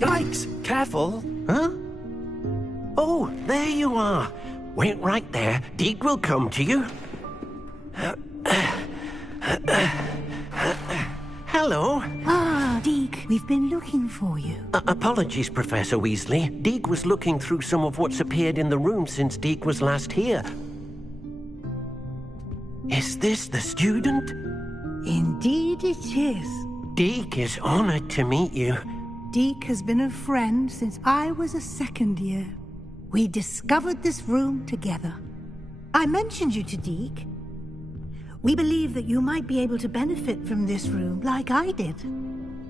Yikes! Careful! Huh? Oh, there you are. Wait right there. Deke will come to you. Hello. Ah, Deke, we've been looking for you. Apologies, Professor Weasley. Deke was looking through some of what's appeared in the room since Deke was last here. Is this the student? Indeed it is. Deke is honored to meet you. Deke has been a friend since I was a second year. We discovered this room together. I mentioned you to Deke. We believe that you might be able to benefit from this room like I did.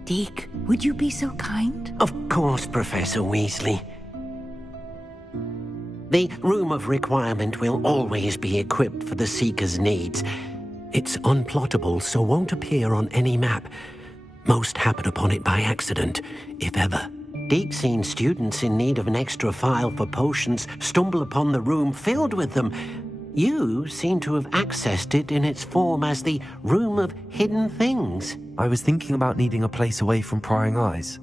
Deke, would you be so kind? Of course, Professor Weasley. The Room of Requirement will always be equipped for the Seeker's needs. It's unplottable, so won't appear on any map. Most happen upon it by accident, if ever. Deke's seen students in need of an extra file for potions stumble upon the room filled with them. You seem to have accessed it in its form as the Room of Hidden Things. I was thinking about needing a place away from prying eyes.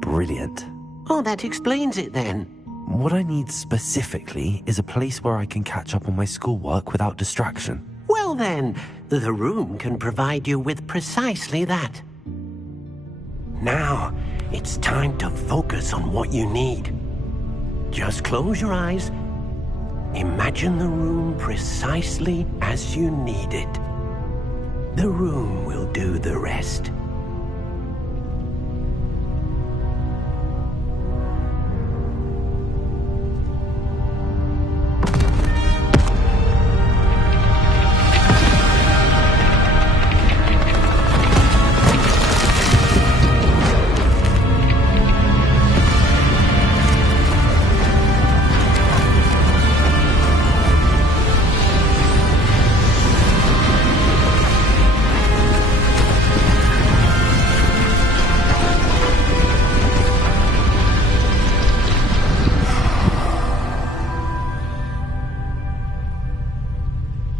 Brilliant. Oh, that explains it then. What I need specifically is a place where I can catch up on my schoolwork without distraction. Well then, the room can provide you with precisely that. Now, it's time to focus on what you need. Just close your eyes. Imagine the room precisely as you need it. The room will do the rest.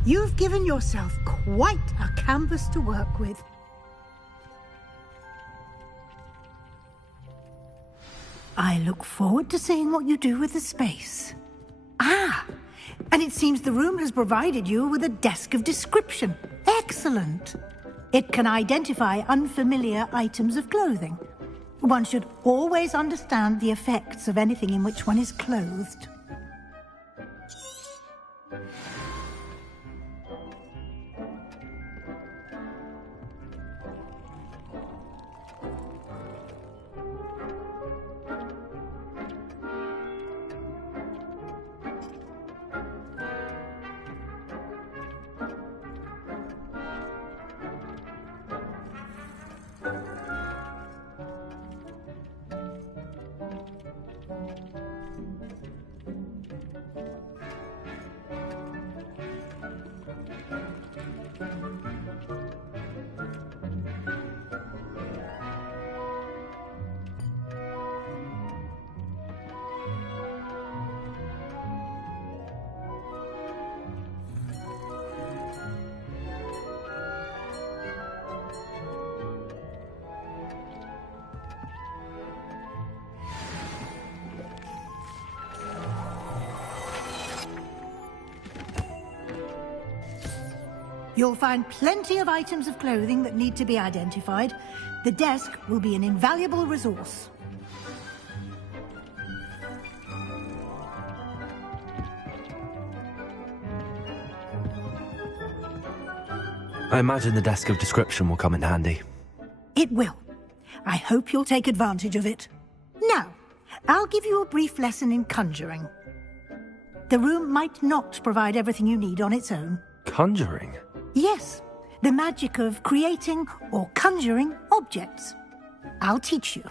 You've given yourself quite a canvas to work with. I look forward to seeing what you do with the space. Ah, and it seems the room has provided you with a desk of description. Excellent. It can identify unfamiliar items of clothing. One should always understand the effects of anything in which one is clothed. You'll find plenty of items of clothing that need to be identified. The desk will be an invaluable resource. I imagine the desk of description will come in handy. It will. I hope you'll take advantage of it. Now, I'll give you a brief lesson in conjuring. The room might not provide everything you need on its own. Conjuring? Yes, the magic of creating or conjuring objects. I'll teach you.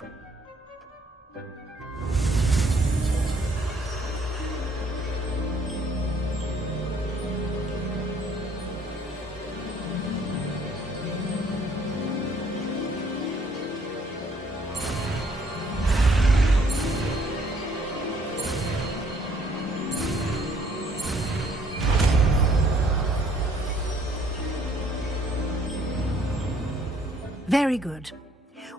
Very good.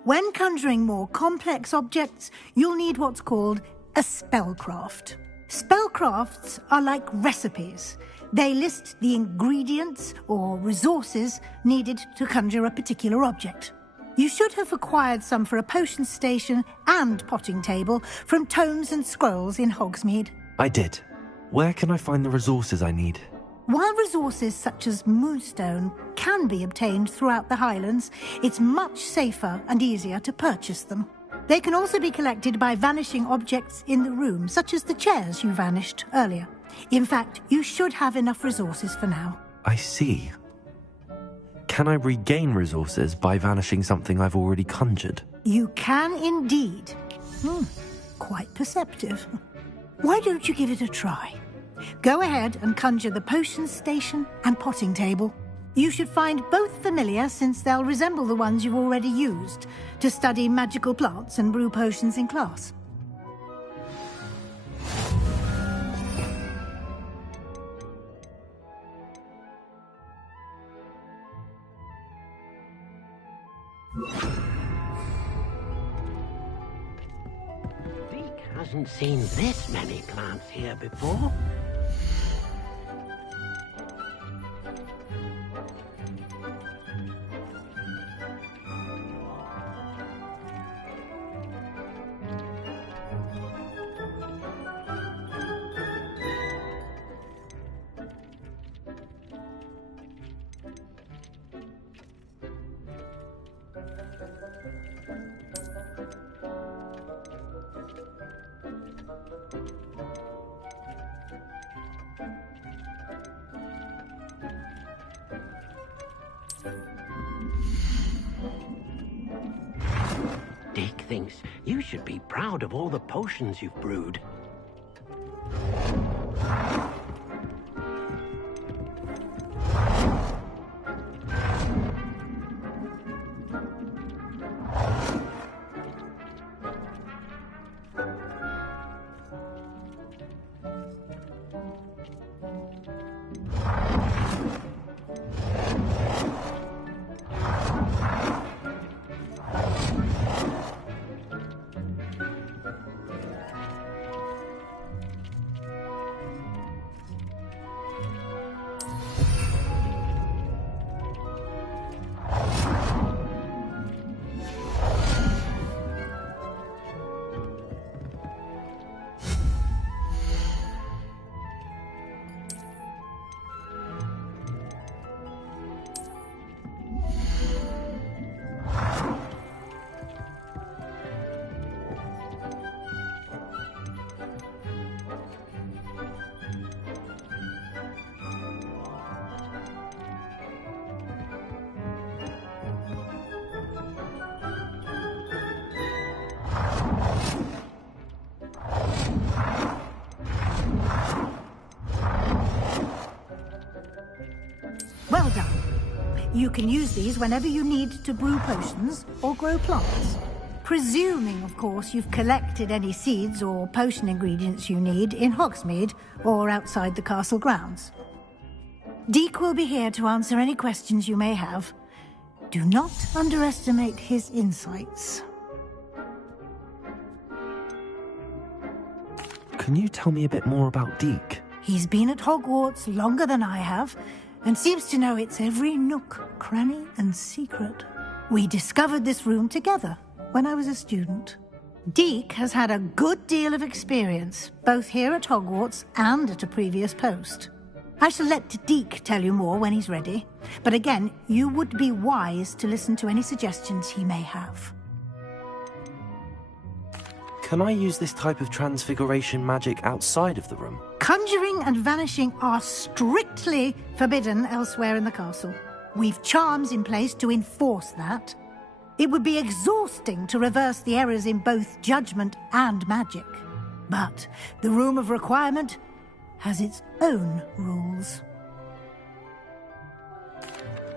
When conjuring more complex objects, you'll need what's called a spellcraft. Spellcrafts are like recipes. They list the ingredients or resources needed to conjure a particular object. You should have acquired some for a potion station and potting table from tomes and scrolls in Hogsmeade. I did. Where can I find the resources I need? While resources such as moonstone can be obtained throughout the Highlands, it's much safer and easier to purchase them. They can also be collected by vanishing objects in the room, such as the chairs you vanished earlier. In fact, you should have enough resources for now. I see. Can I regain resources by vanishing something I've already conjured? You can indeed. Quite perceptive. Why don't you give it a try? Go ahead and conjure the potion station and potting table. You should find both familiar, since they'll resemble the ones you've already used to study magical plants and brew potions in class. Deek hasn't seen this many plants here before. Dick thinks you should be proud of all the potions you've brewed. Well done. You can use these whenever you need to brew potions or grow plants. Presuming, of course, you've collected any seeds or potion ingredients you need in Hogsmeade or outside the castle grounds. Deek will be here to answer any questions you may have. Do not underestimate his insights. Can you tell me a bit more about Deek? He's been at Hogwarts longer than I have, and seems to know its every nook, cranny, and secret. We discovered this room together when I was a student. Deek has had a good deal of experience, both here at Hogwarts and at a previous post. I shall let Deek tell you more when he's ready, but again, you would be wise to listen to any suggestions he may have. Can I use this type of transfiguration magic outside of the room? Conjuring and vanishing are strictly forbidden elsewhere in the castle. We've charms in place to enforce that. It would be exhausting to reverse the errors in both judgment and magic. But the Room of Requirement has its own rules.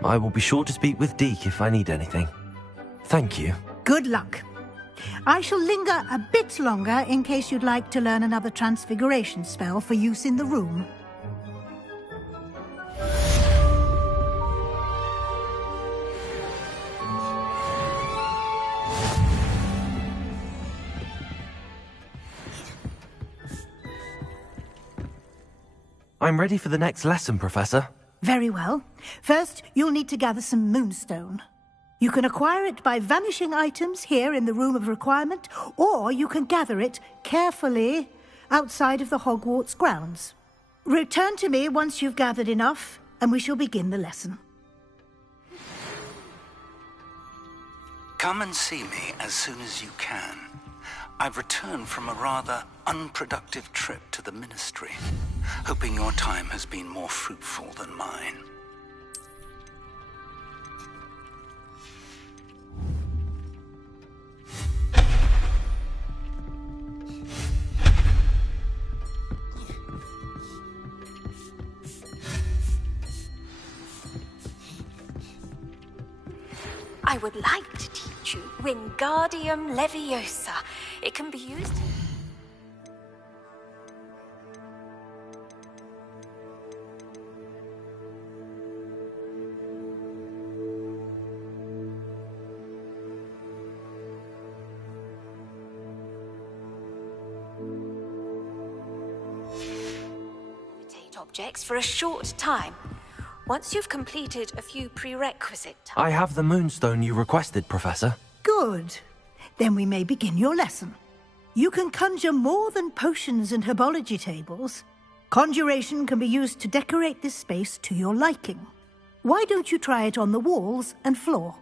I will be sure to speak with Deek if I need anything. Thank you. Good luck. I shall linger a bit longer in case you'd like to learn another transfiguration spell for use in the room. I'm ready for the next lesson, Professor. Very well. First, you'll need to gather some moonstone. You can acquire it by vanishing items here in the Room of Requirement, or you can gather it carefully outside of the Hogwarts grounds. Return to me once you've gathered enough, and we shall begin the lesson. Come and see me as soon as you can. I've returned from a rather unproductive trip to the Ministry, hoping your time has been more fruitful than mine. I would like to teach you Wingardium Leviosa. It can be used... levitate objects for a short time. Once you've completed a few prerequisite tasks... I have the moonstone you requested, Professor. Good. Then we may begin your lesson. You can conjure more than potions and herbology tables. Conjuration can be used to decorate this space to your liking. Why don't you try it on the walls and floor?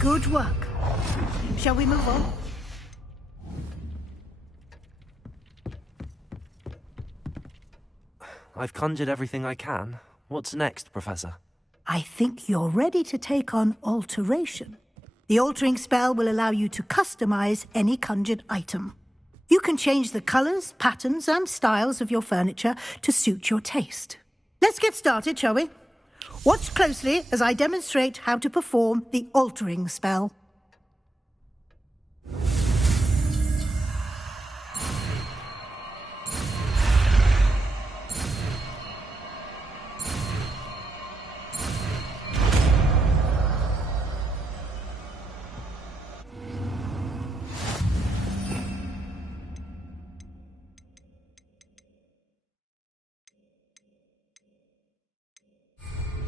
Good work. Shall we move on? I've conjured everything I can. What's next, Professor? I think you're ready to take on alteration. The altering spell will allow you to customize any conjured item. You can change the colors, patterns, and styles of your furniture to suit your taste. Let's get started, shall we? Watch closely as I demonstrate how to perform the altering spell.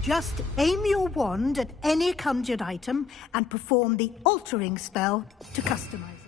Just aim your wand at any conjured item and perform the altering spell to customize it.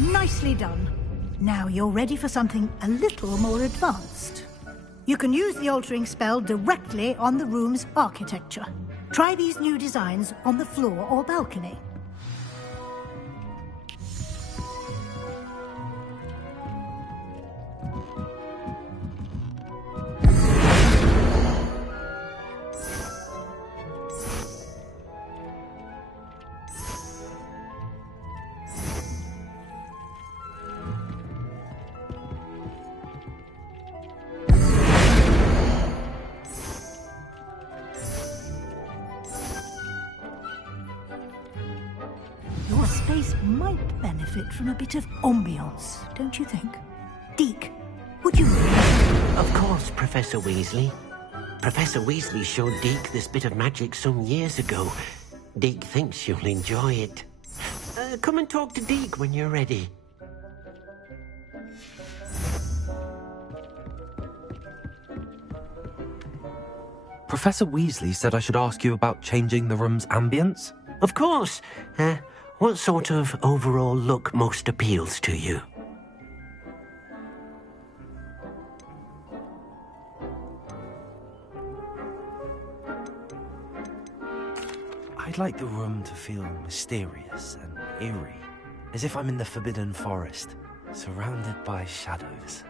Nicely done. Now you're ready for something a little more advanced. You can use the altering spell directly on the room's architecture. Try these new designs on the floor or balcony. Your space might benefit from a bit of ambiance, don't you think? Deke, would you... Of course, Professor Weasley. Professor Weasley showed Deke this bit of magic some years ago. Deke thinks you'll enjoy it. Come and talk to Deke when you're ready. Professor Weasley said I should ask you about changing the room's ambience? Of course. What sort of overall look most appeals to you? I'd like the room to feel mysterious and eerie, as if I'm in the Forbidden Forest, surrounded by shadows.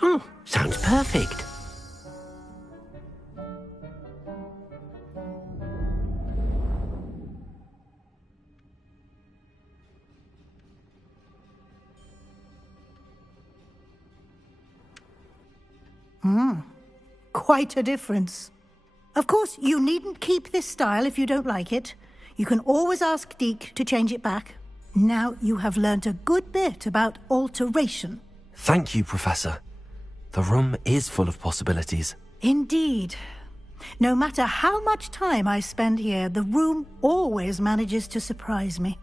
Oh, sounds perfect. Quite a difference. Of course, you needn't keep this style if you don't like it. You can always ask Deke to change it back. Now you have learnt a good bit about alteration. Thank you, Professor. The room is full of possibilities. Indeed. No matter how much time I spend here, the room always manages to surprise me.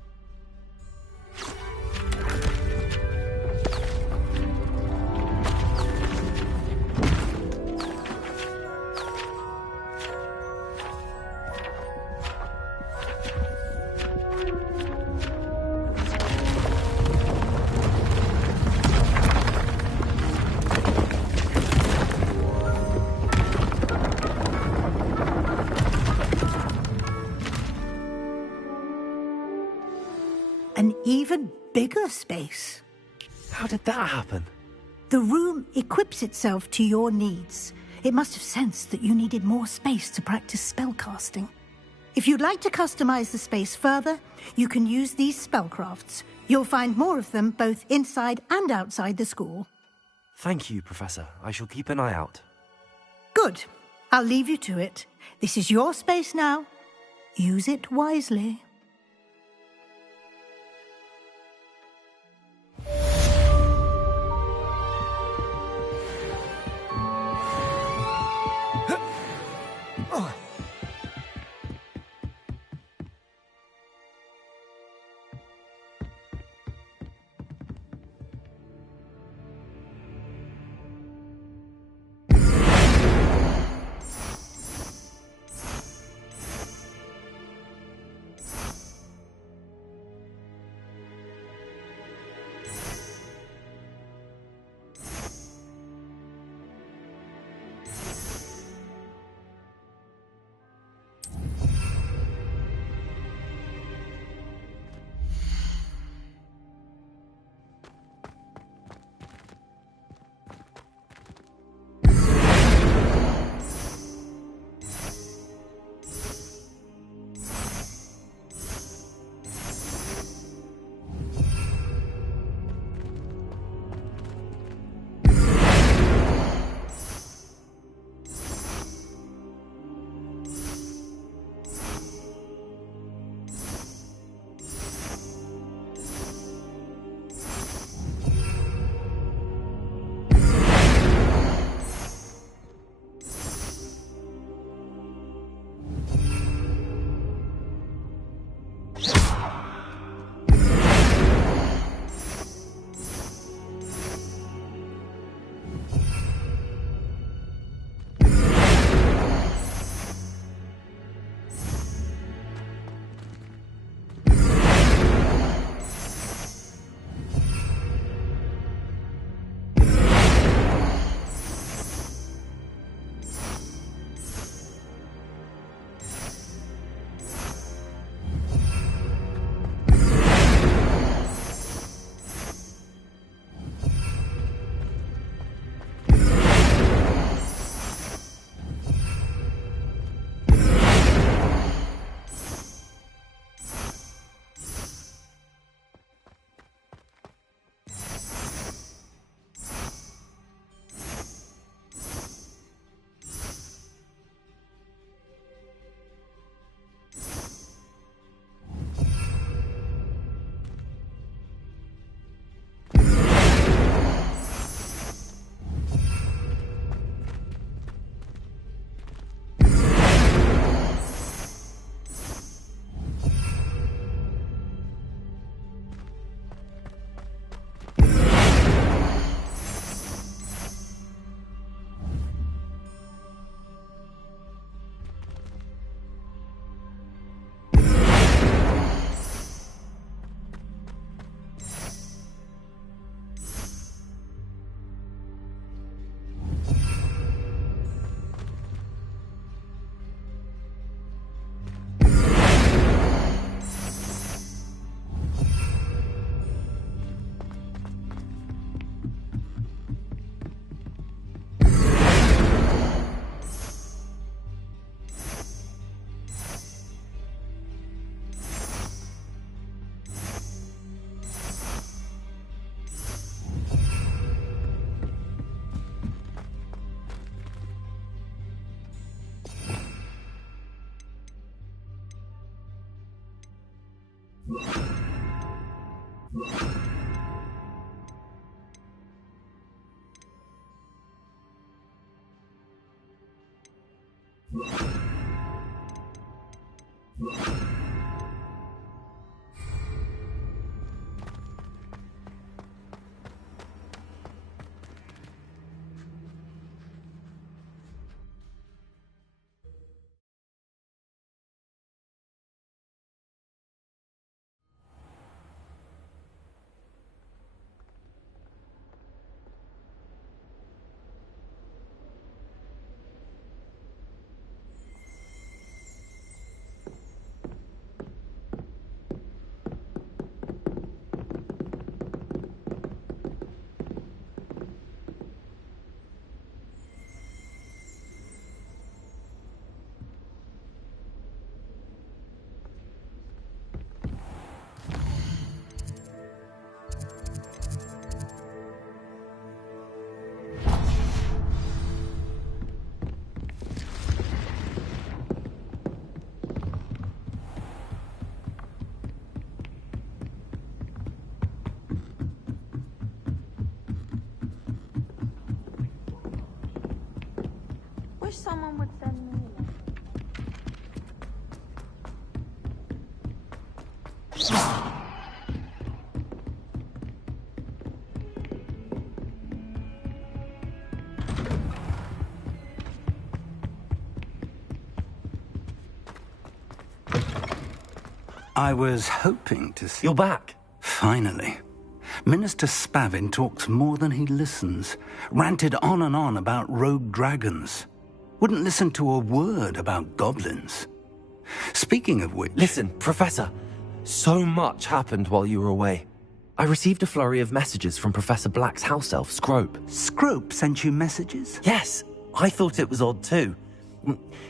An even bigger space. How did that happen? The room equips itself to your needs. It must have sensed that you needed more space to practice spellcasting. If you'd like to customize the space further, you can use these spellcrafts. You'll find more of them both inside and outside the school. Thank you, Professor. I shall keep an eye out. Good. I'll leave you to it. This is your space now. Use it wisely. wish someone would send me. I was hoping to see... You're back. Finally. Minister Spavin talks more than he listens. Ranted on and on about rogue dragons. Wouldn't listen to a word about goblins. Speaking of which... Listen, Professor. So much happened while you were away. I received a flurry of messages from Professor Black's house elf, Scrope. Scrope sent you messages? Yes, I thought it was odd too.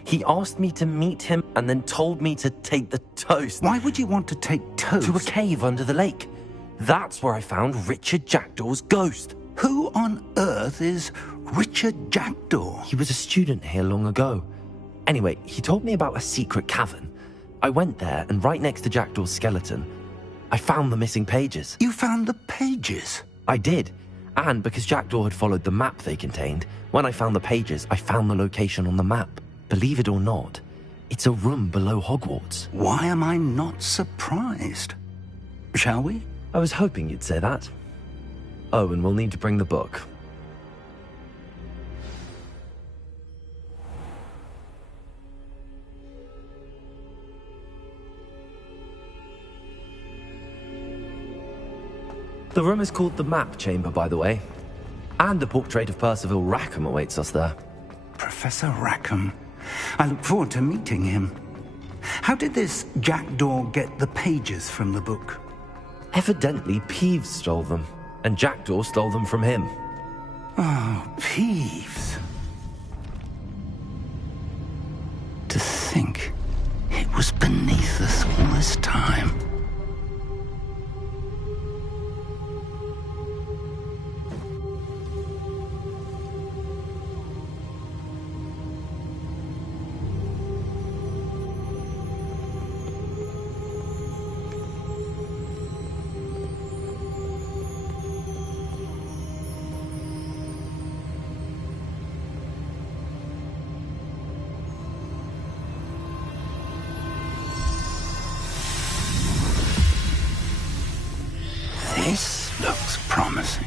He asked me to meet him and then told me to take the toast. Why would you want to take toast? To a cave under the lake. That's where I found Richard Jackdaw's ghost. Who on earth is Richard Jackdaw? He was a student here long ago. Anyway, he told me about a secret cavern. I went there, and right next to Jackdaw's skeleton, I found the missing pages. You found the pages? I did. And because Jackdaw had followed the map they contained, when I found the pages, I found the location on the map. Believe it or not, it's a room below Hogwarts. Why am I not surprised? Shall we? I was hoping you'd say that. Oh, and we'll need to bring the book. The room is called the Map Chamber, by the way. And the portrait of Percival Rackham awaits us there. Professor Rackham. I look forward to meeting him. How did this Jackdaw get the pages from the book? Evidently, Peeves stole them, and Jackdaw stole them from him. Oh, Peeves. To think it was beneath us all this time. This looks promising.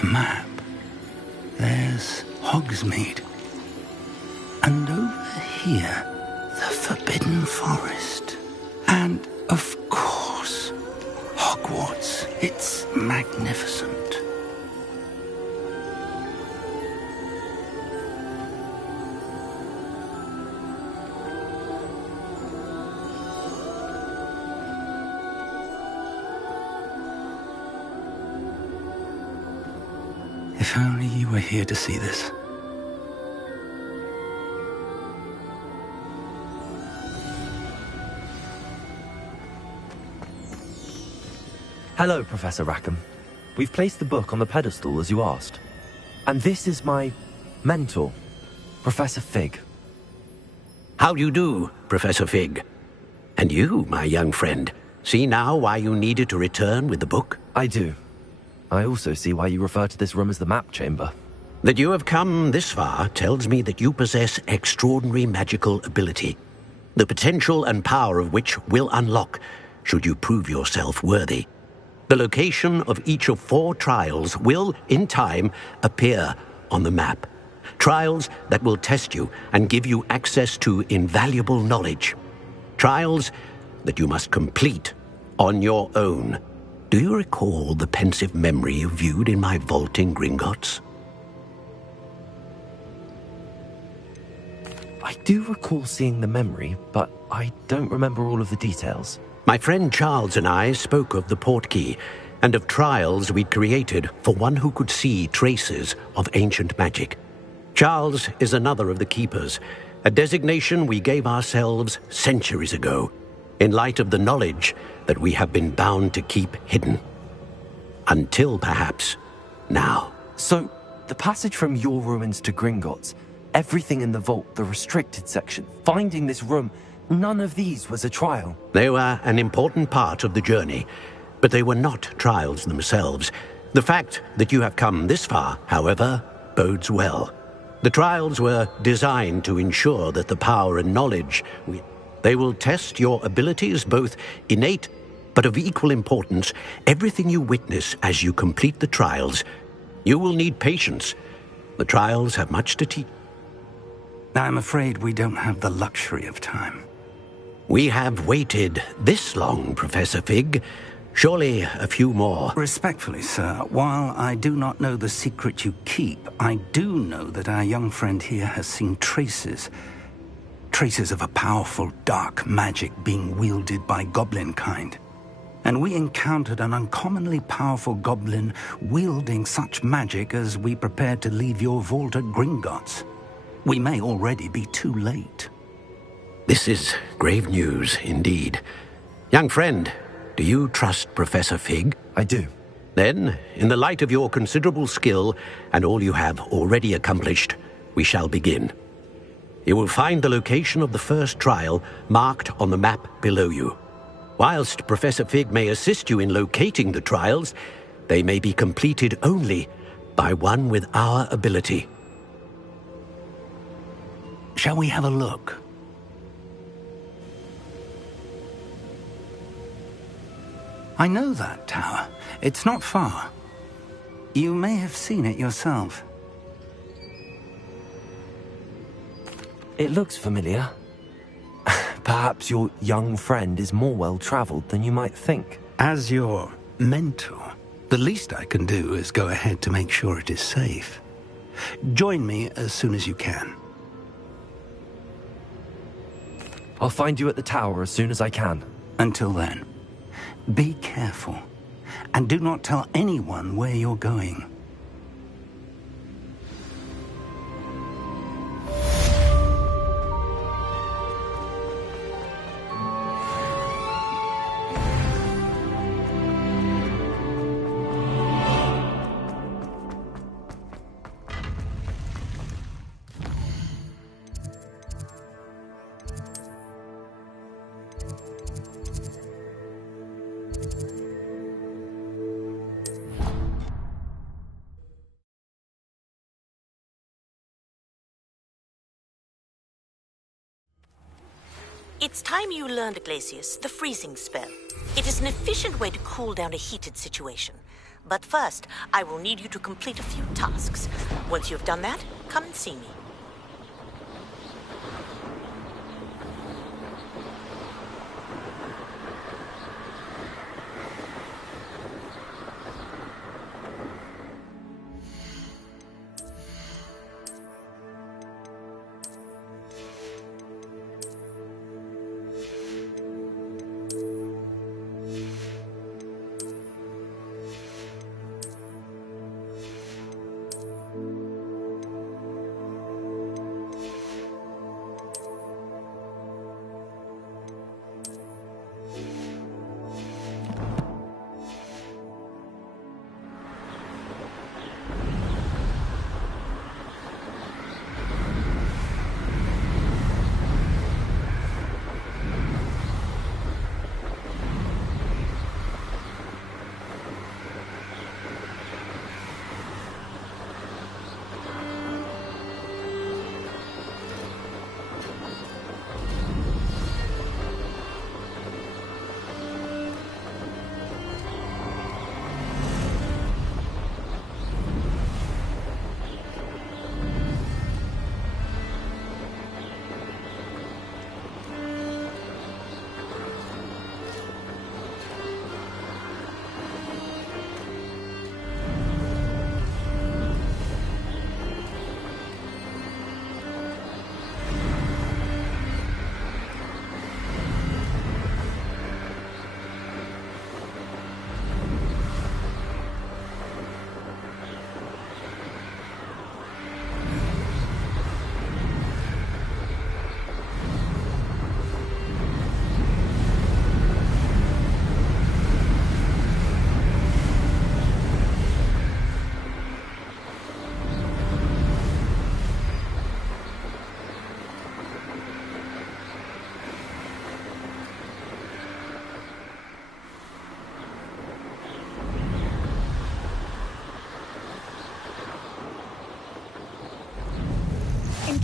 Map. There's Hogsmeade. And over here, the Forbidden Forest. And, of course, Hogwarts. It's magnificent. If only you were here to see this. Hello, Professor Rackham. We've placed the book on the pedestal as you asked. And this is my mentor, Professor Fig. How do you do, Professor Fig? And you, my young friend, see now why you needed to return with the book? I do. I also see why you refer to this room as the Map Chamber. That you have come this far tells me that you possess extraordinary magical ability, the potential and power of which will unlock should you prove yourself worthy. The location of each of 4 trials will, in time, appear on the map. Trials that will test you and give you access to invaluable knowledge. Trials that you must complete on your own. Do you recall the pensive memory you viewed in my vaulting Gringotts? I do recall seeing the memory, but I don't remember all of the details. My friend Charles and I spoke of the portkey and of trials we'd created for one who could see traces of ancient magic. Charles is another of the keepers, a designation we gave ourselves centuries ago, in light of the knowledge that we have been bound to keep hidden. Until, perhaps, now. So, the passage from your ruins to Gringotts, everything in the vault, the restricted section, finding this room, none of these was a trial. They were an important part of the journey, but they were not trials themselves. The fact that you have come this far, however, bodes well. The trials were designed to ensure that the power and knowledge they will test your abilities, both innate but of equal importance. Everything you witness as you complete the trials. You will need patience. The trials have much to teach. I'm afraid we don't have the luxury of time. We have waited this long, Professor Fig. Surely a few more. Respectfully, sir, while I do not know the secret you keep, I do know that our young friend here has seen traces of a powerful dark magic being wielded by goblin kind. And we encountered an uncommonly powerful goblin wielding such magic as we prepared to leave your vault at Gringotts. We may already be too late. This is grave news indeed. Young friend, do you trust Professor Fig? I do. Then, in the light of your considerable skill and all you have already accomplished, we shall begin. You will find the location of the first trial marked on the map below you. Whilst Professor Fig may assist you in locating the trials, they may be completed only by one with our ability. Shall we have a look? I know that tower. It's not far. You may have seen it yourself. It looks familiar. Perhaps your young friend is more well-traveled than you might think. As your mentor, the least I can do is go ahead to make sure it is safe. Join me as soon as you can. I'll find you at the tower as soon as I can. Until then, be careful, and do not tell anyone where you're going. It's time you learned, Glacius, the freezing spell. It is an efficient way to cool down a heated situation. But first, I will need you to complete a few tasks. Once you've done that, come and see me.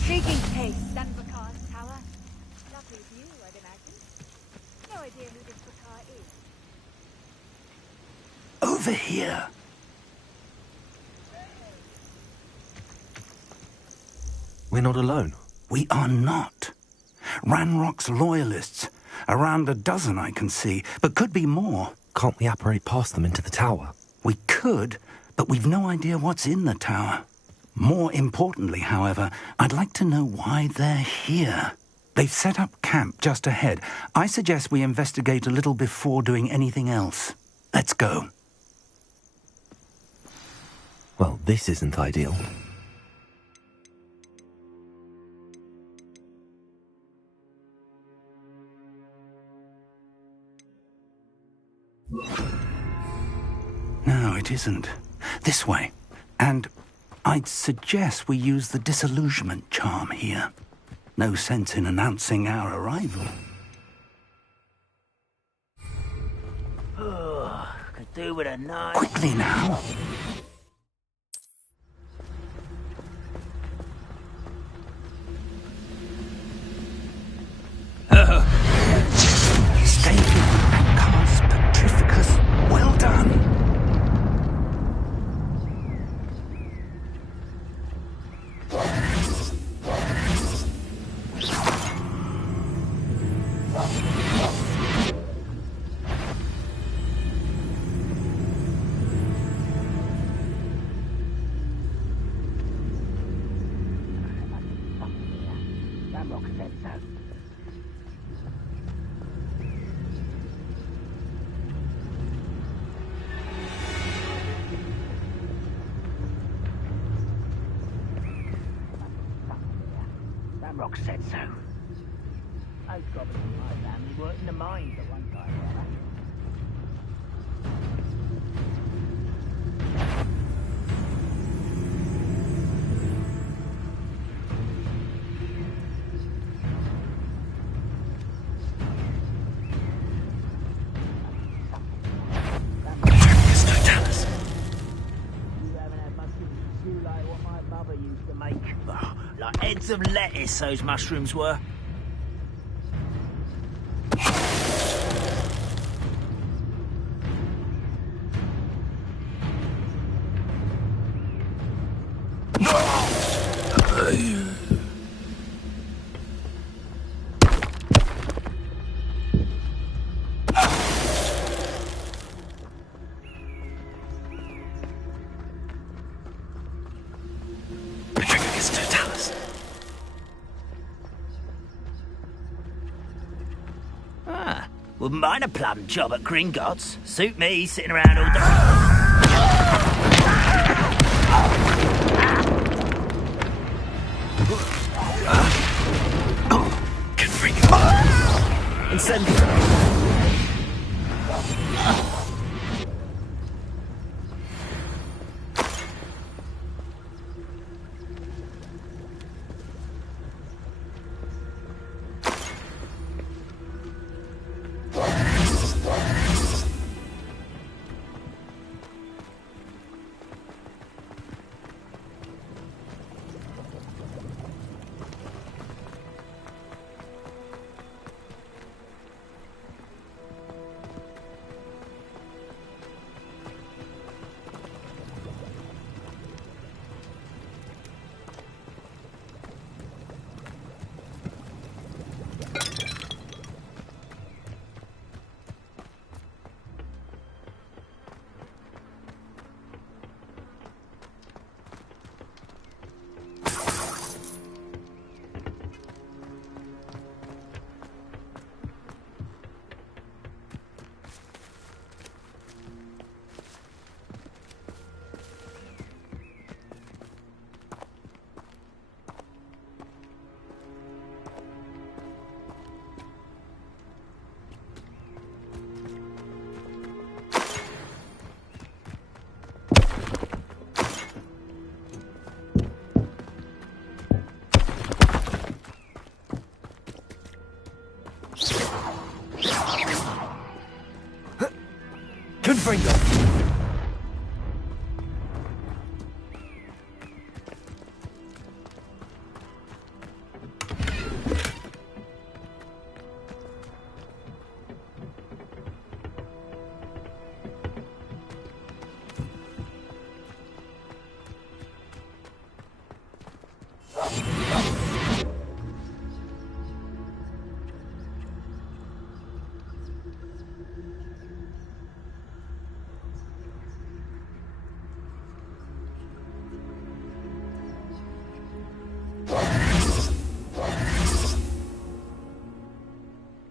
Intriguing case, Dunbarcar's tower. Lovely view, I'd imagine. No idea who this Bakar is. Over here. We're not alone. We are not. Ranrock's loyalists. Around a dozen I can see, but could be more. Can't we apparate past them into the tower? We could, but we've no idea what's in the tower. More importantly, however, I'd like to know why they're here. They've set up camp just ahead. I suggest we investigate a little before doing anything else. Let's go. Well, this isn't ideal. No, it isn't. This way. And I'd suggest we use the disillusionment charm here. No sense in announcing our arrival. Could do with a knife. Quickly now. Stay hidden, Cars Petrificus. Well done. Rock said so. Those goblins in my family worked in the mines at one time or other. You haven't had much of a stew like what my mother used to make. Like heads of lettuce, those mushrooms were. Wouldn't mind a plum job at Gringotts. Suit me, sitting around all day. Incendiary.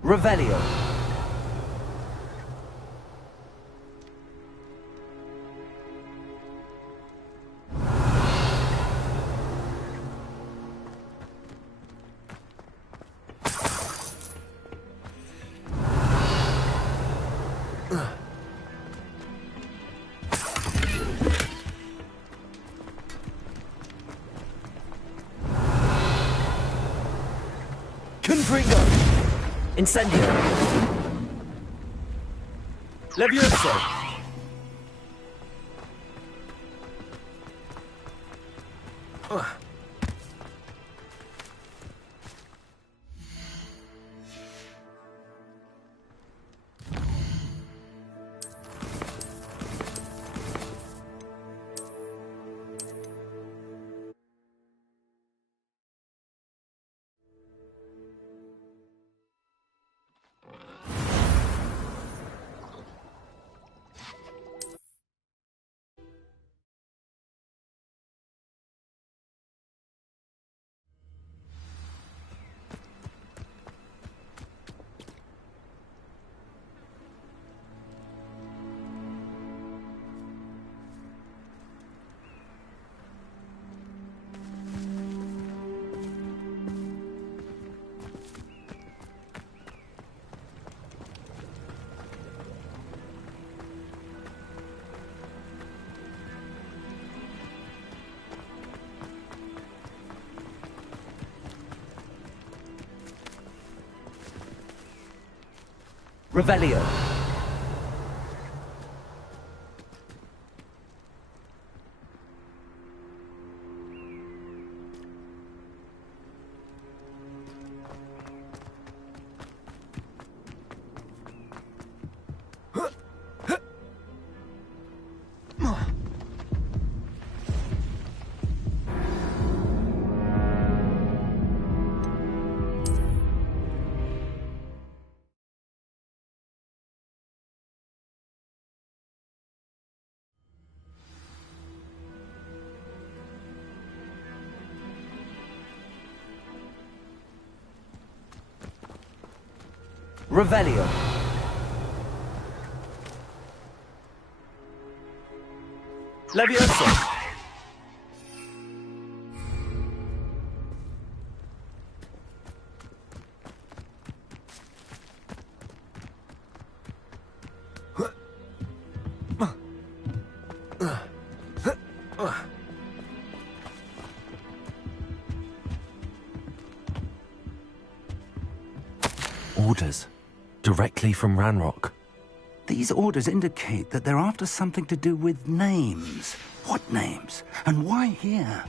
Revelio. Confringo. Incendio. Levioso. Revelio. Revelio. Levioso. Orders. Directly from Ranrock. These orders indicate that they're after something to do with names. What names? And why here?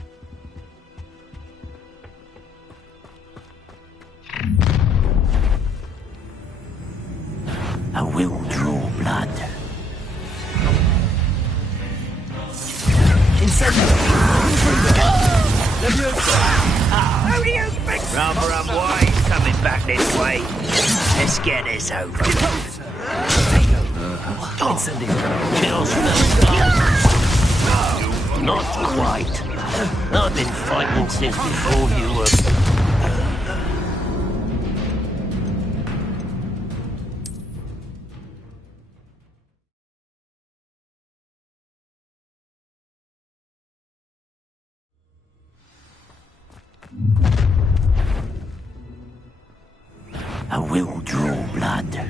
I will draw blood. Rather unwise coming back this way. Let's get this over with. Not quite. I've been fighting since before you were... I will draw blood.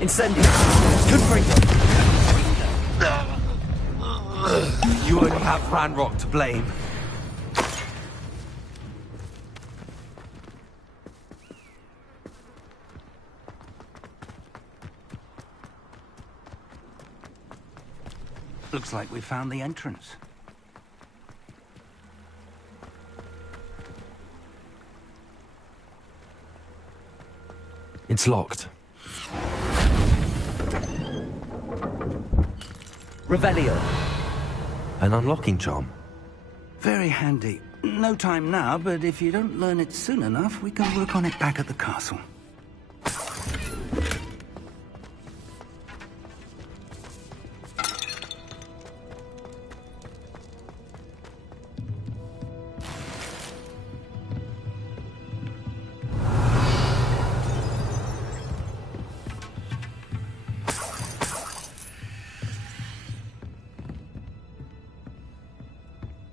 Incendio. Confringo. You only have Ranrock to blame. Looks like we found the entrance. It's locked. Revelio. An unlocking charm. Very handy. No time now, but if you don't learn it soon enough, we can work on it back at the castle.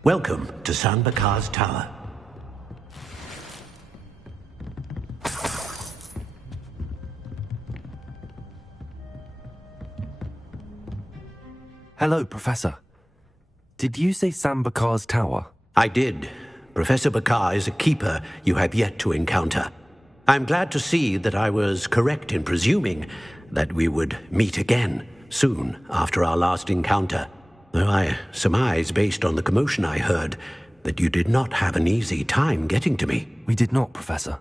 Welcome to San Bakar's Tower. Hello, Professor. Did you say San Bakar's Tower? I did. Professor Bakar is a keeper you have yet to encounter. I'm glad to see that I was correct in presuming that we would meet again soon after our last encounter. Though I surmise, based on the commotion I heard, that you did not have an easy time getting to me. We did not, Professor.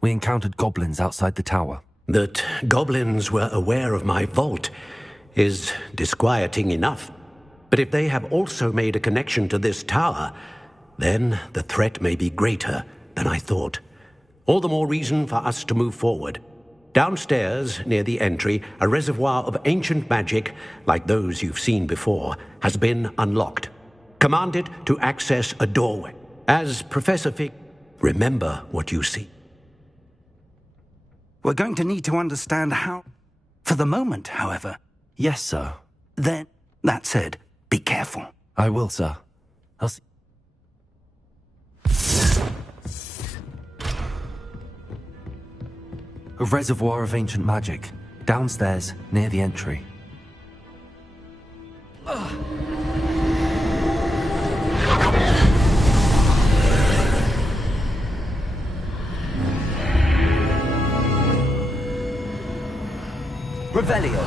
We encountered goblins outside the tower. That goblins were aware of my vault is disquieting enough. But if they have also made a connection to this tower, then the threat may be greater than I thought. All the more reason for us to move forward. Downstairs, near the entry, a reservoir of ancient magic, like those you've seen before, has been unlocked. Command it to access a doorway. As Professor Fig, remember what you see. We're going to need to understand how... For the moment, however. Yes, sir. Then, that said, be careful. I will, sir. I'll see... A reservoir of ancient magic, downstairs, near the entry. Revelio.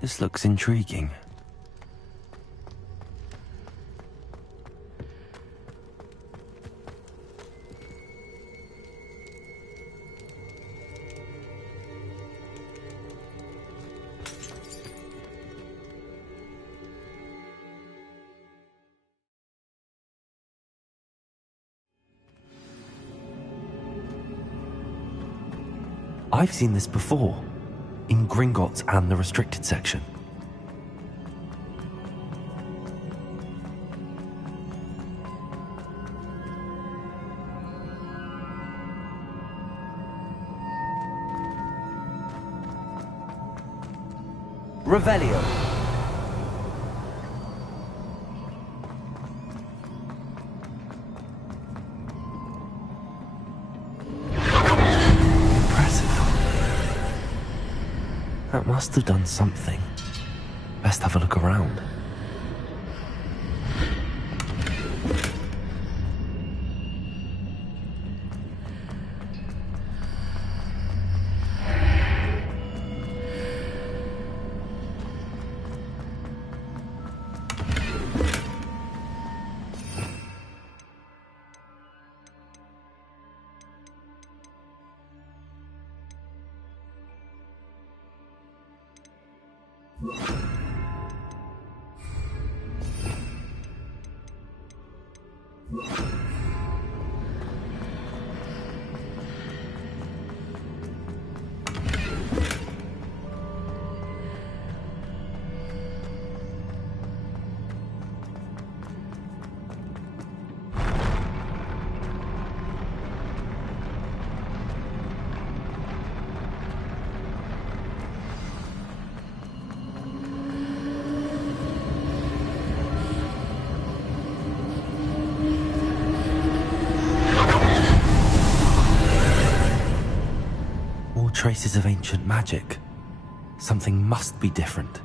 This looks intriguing. I've seen this before, in Gringotts and the restricted section. Revelio. That must have done something. Best have a look around. Traces of ancient magic. Something must be different.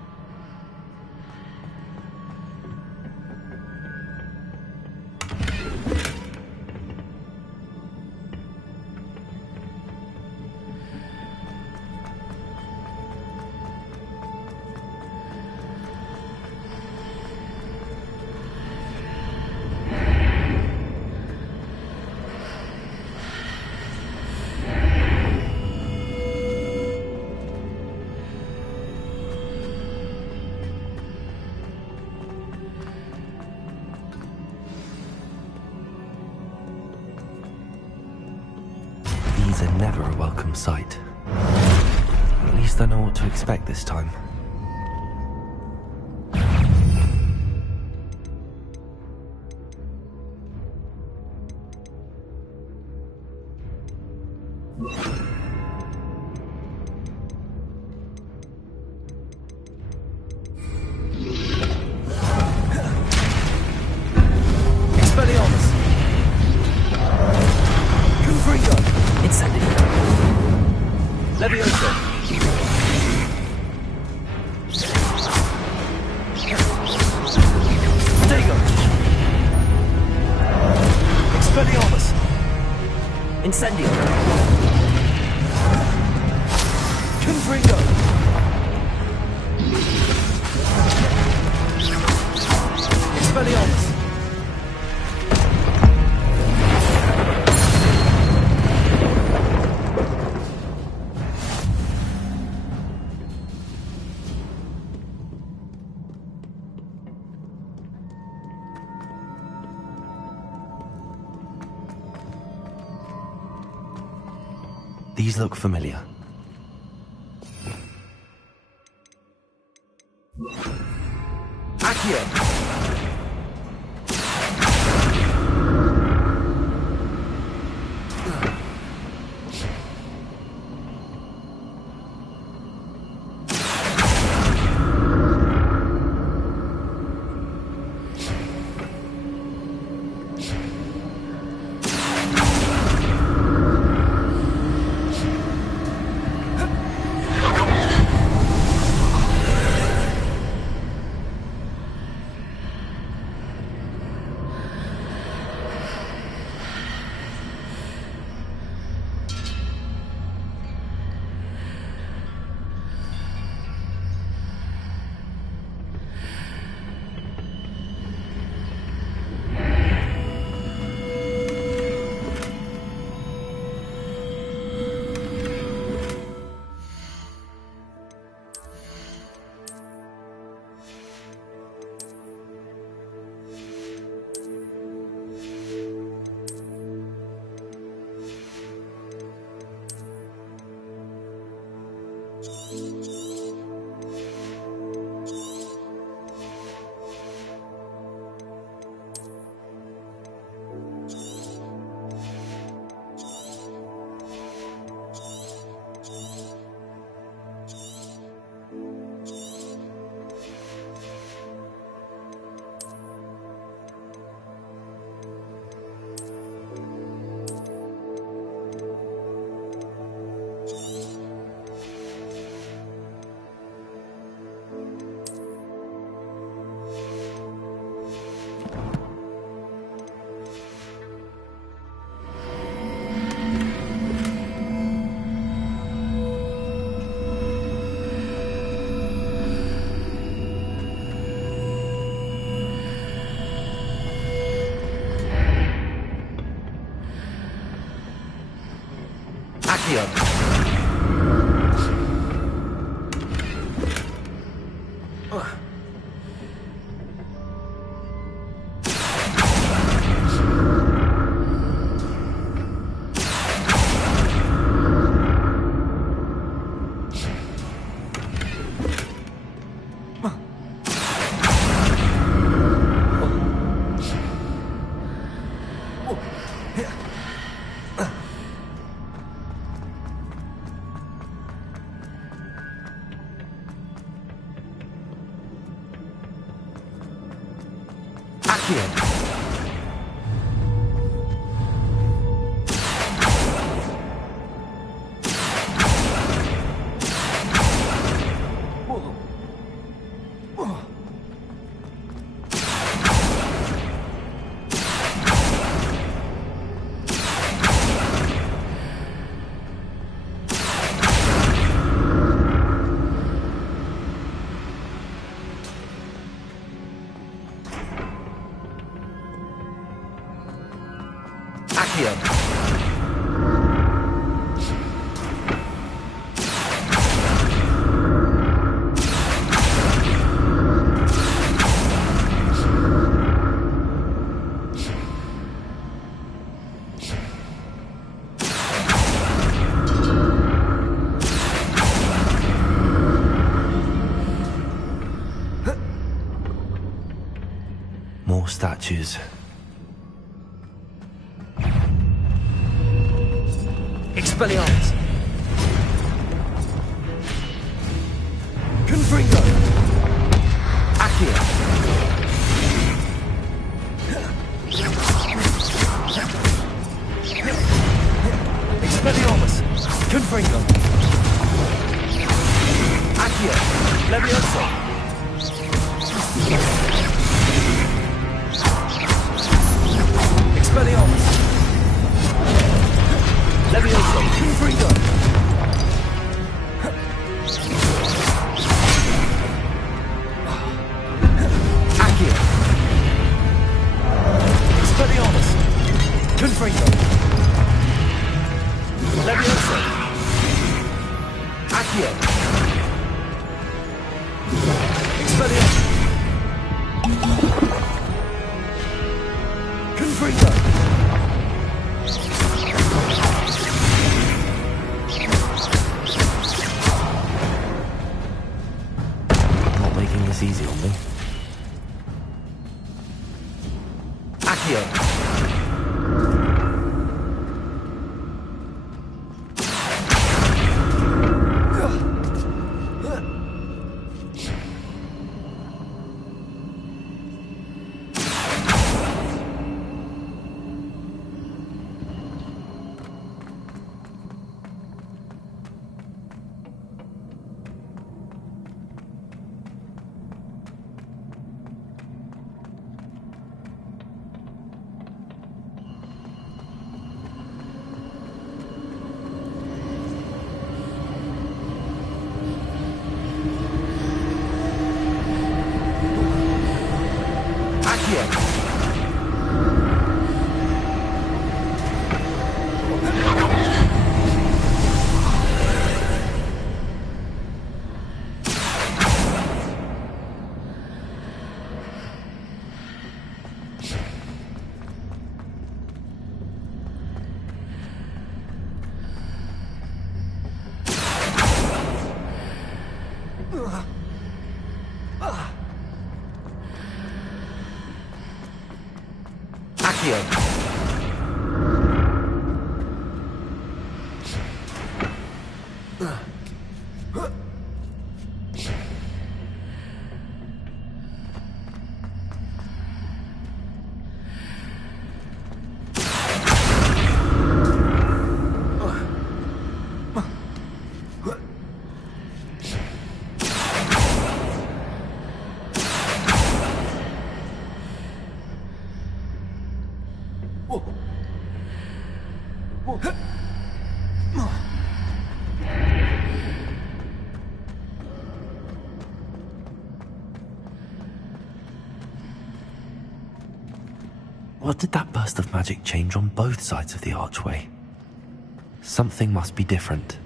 never a welcome sight. At least I know what to expect this time. These look familiar. Accio! statues. Expelliarmus! Confringo! Accio! Expelliarmus! Confringo! Accio! Levioso! Expelliarmus! Levioso! Confringo! Accio! Expelliarmus! Confringo! Levioso! Accio! Expelliarmus! Confringo! Not making this easy on me. Accio! Accio! What did that burst of magic change on both sides of the archway? Something must be different.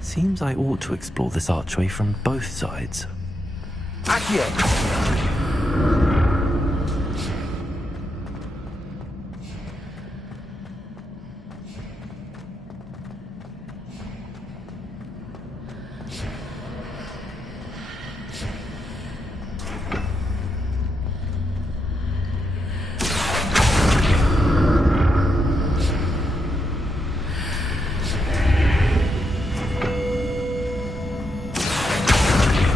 Seems I ought to explore this archway from both sides. Accio!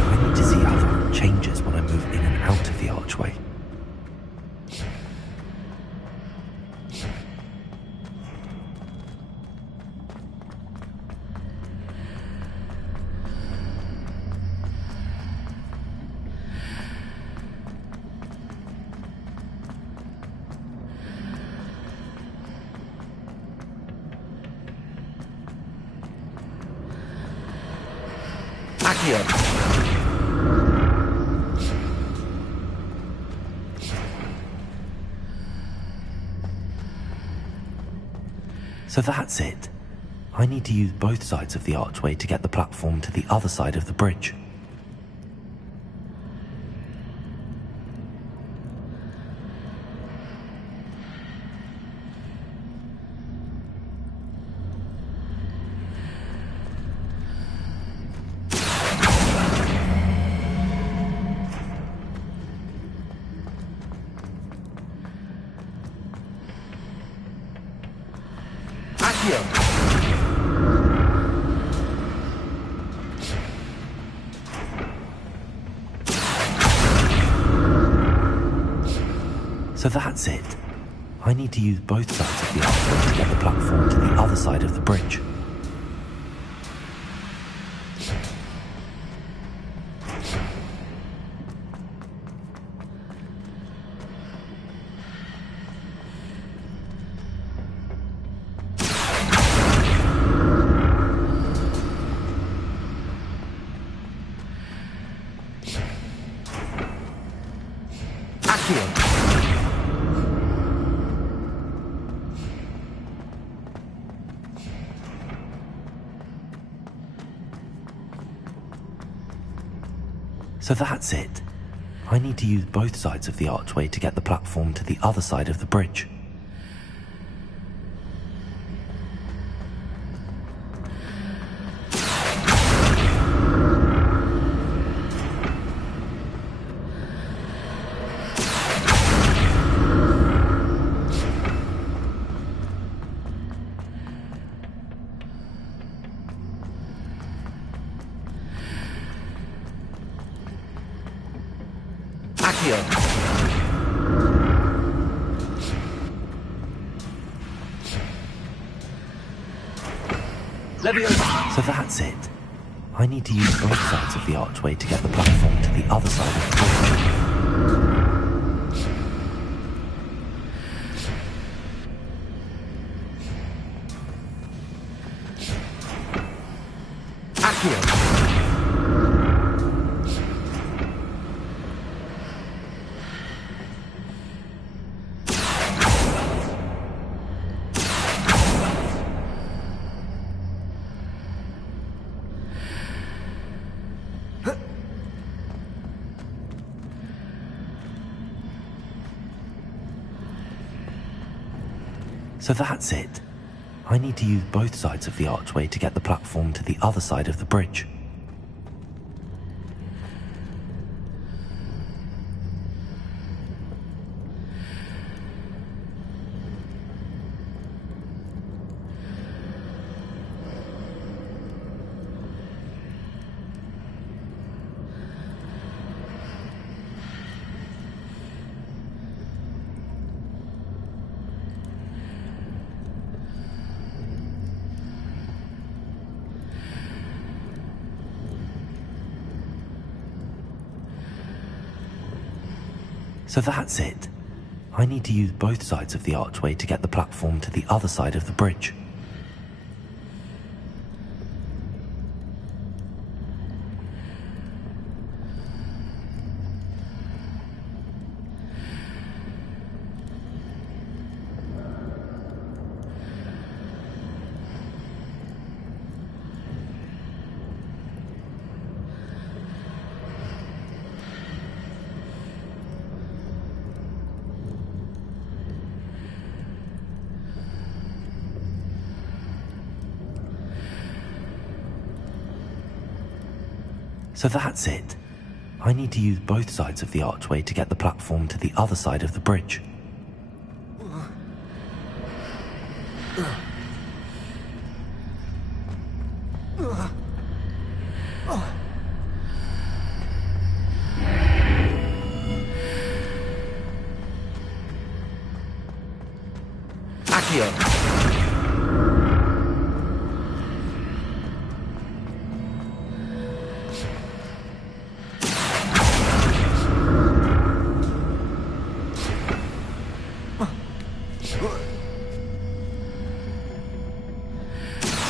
I need to see how the room changes when I move in and out of the archway. Accio! So that's it. I need to use both sides of the archway to get the platform to the other side of the bridge. So that's it. I need to use both sides of the archway to get the platform to the other side of the bridge. So that's it. I need to use both sides of the archway to get the platform to the other side of the bridge. So that's it. I need to use both sides of the archway to get the platform to the other side of the So that's it. I need to use both sides of the archway to get the platform to the other side of the bridge. So that's it. I need to use both sides of the archway to get the platform to the other side of the bridge. So that's it. I need to use both sides of the archway to get the platform to the other side of the bridge.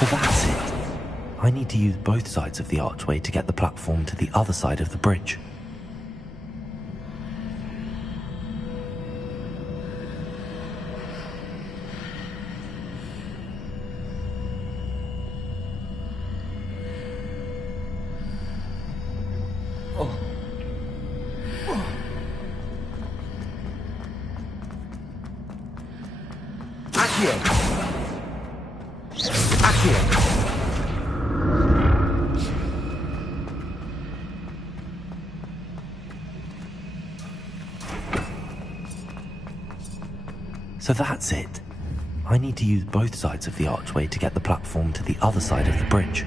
So that's it. I need to use both sides of the archway to get the platform to the other side of the bridge. So that's it. I need to use both sides of the archway to get the platform to the other side of the bridge.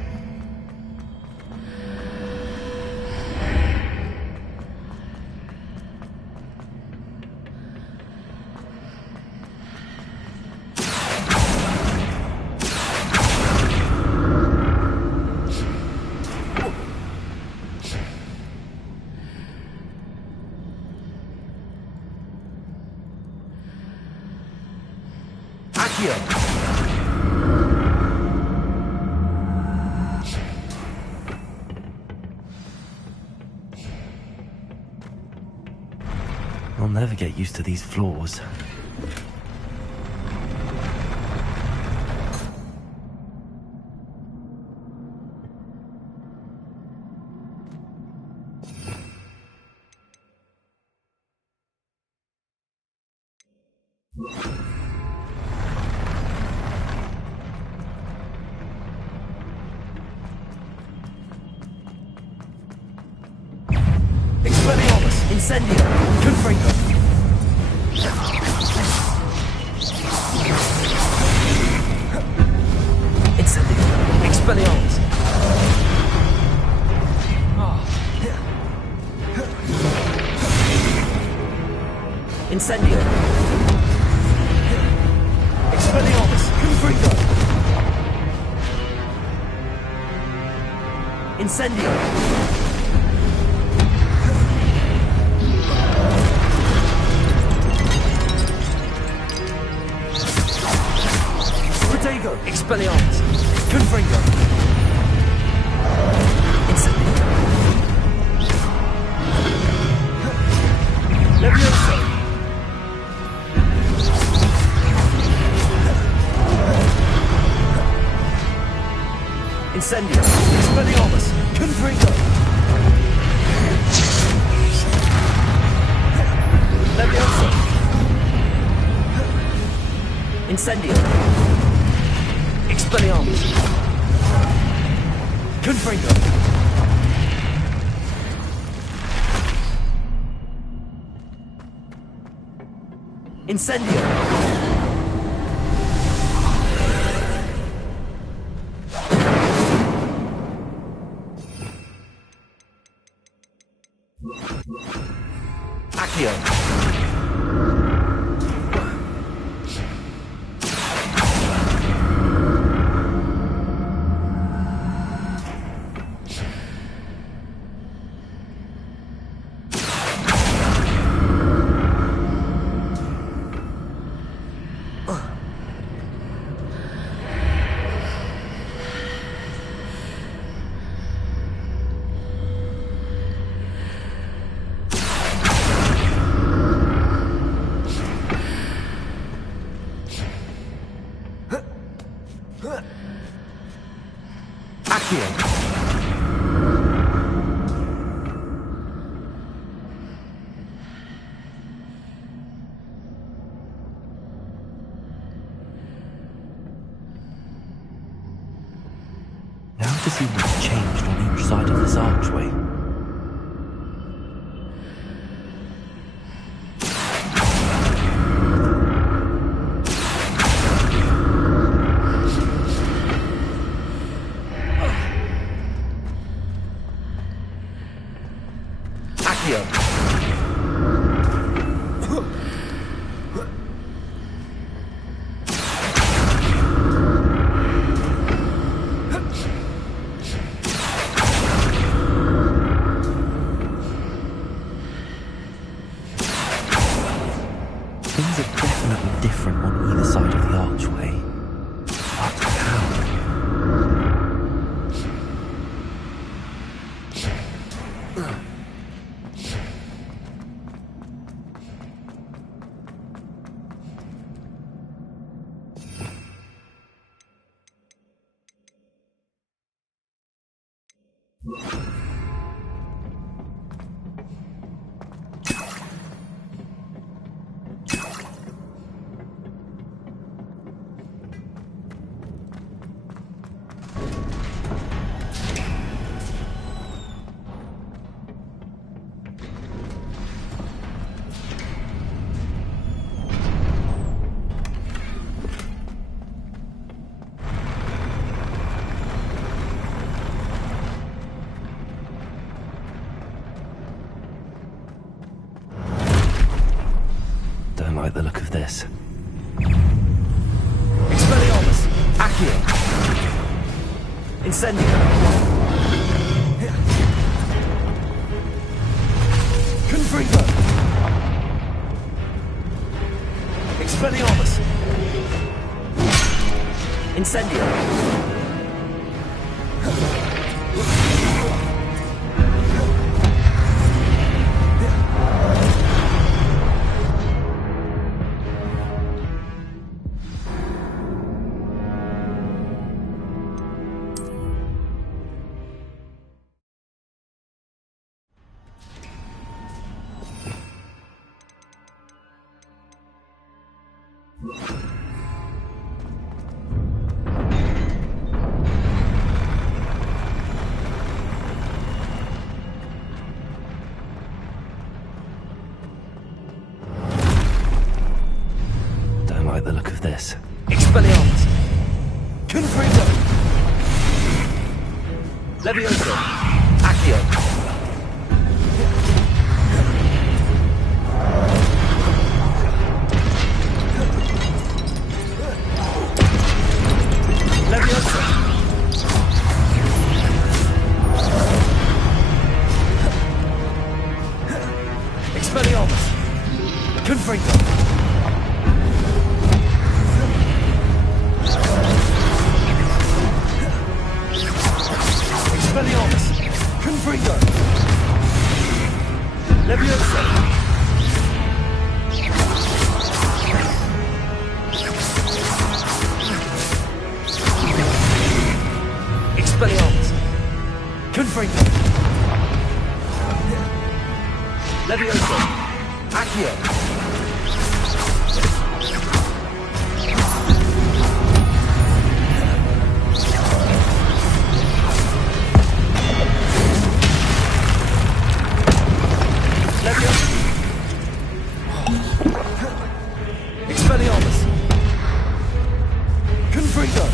I'll never get used to these floors. Expelliarmus! Incendio! Confringo! Incendio! Expelliarmus! Incendio! Expelliarmus! Confringo! Incendio! Expelliarmus! Confringo! Incendio! Levioso! Incendio! Expelliarmus! Confringo! Levioso! Incendio! Expelliarmus! Confringo! Incendio! Accio! Now to see what's changed on each side of this archway. Things are definitely different on either side of the archway. But how? like the look of this. Expelliarmus! Accio! Incendio! Confringo! Expelliarmus! Incendio! Don't like the look of this. Expelliarmus! Confringo! Levioso! Accio! Levioso! Expelliarmus! Confringo! Expelliarmus! Confringo! Levioso! Expelliarmus! Confringo! Levioso! Accio! Expelliarmus! Confringo!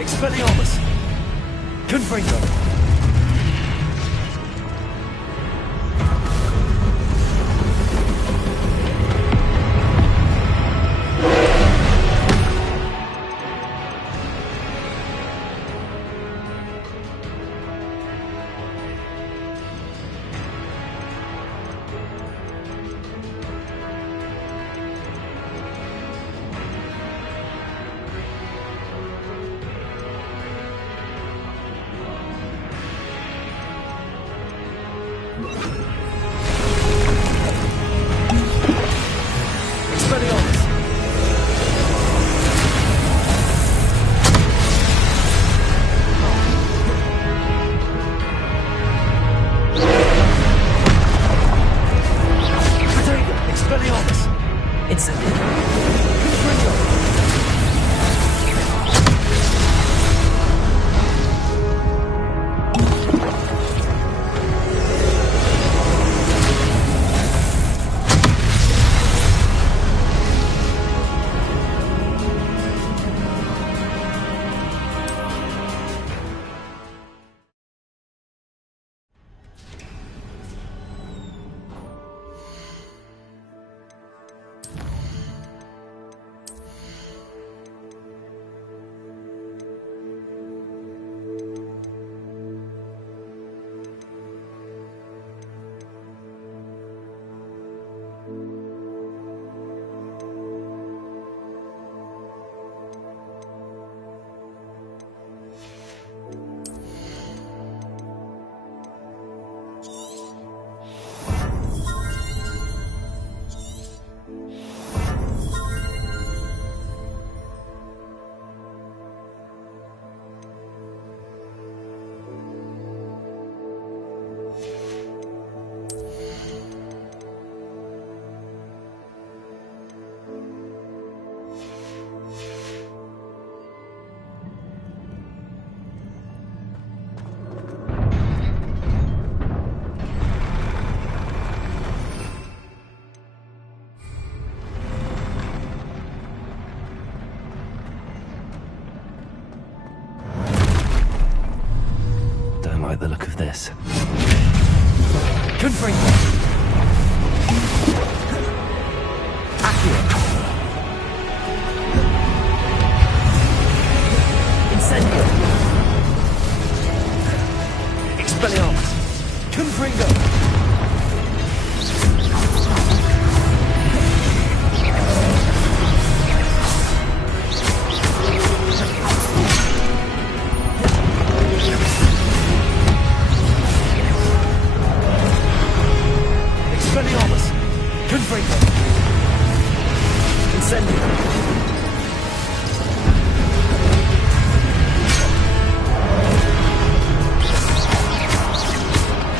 Expelliarmus! Confringo! of this. Confringo. Accio. Incendio. Expelliarmus. Confringo. Expelliarmus. Confringo. Incendio.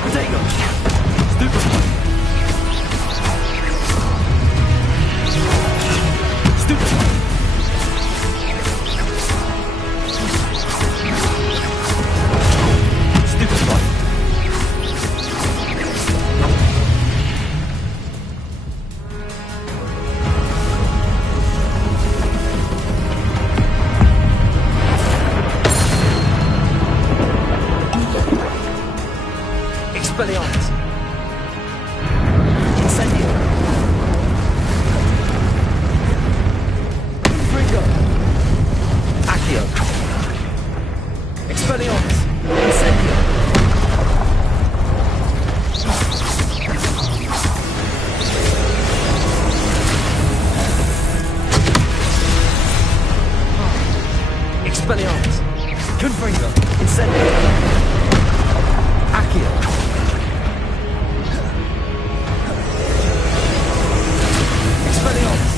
Protego. Stupefy. Stupefy. Stupefy. Expelliarmus. Incendio. Confringo. Accio. Expelliarmus. Incendio. Expelliarmus. Confringo. Incendio. Accio. Expelliarmus.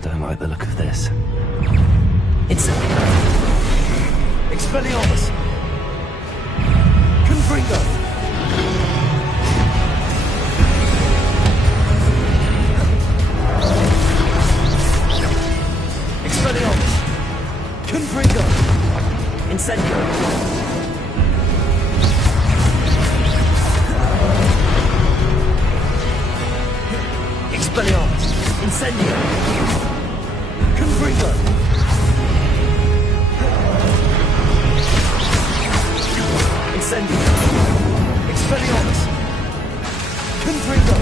Don't like the look of this. Incendio. Expelliarmus. Confringo. Expelliarmus. Confringo. Incendio. Expelliarmus. Incendio. Confringo. Incendio. Expelliarmus. Confringo.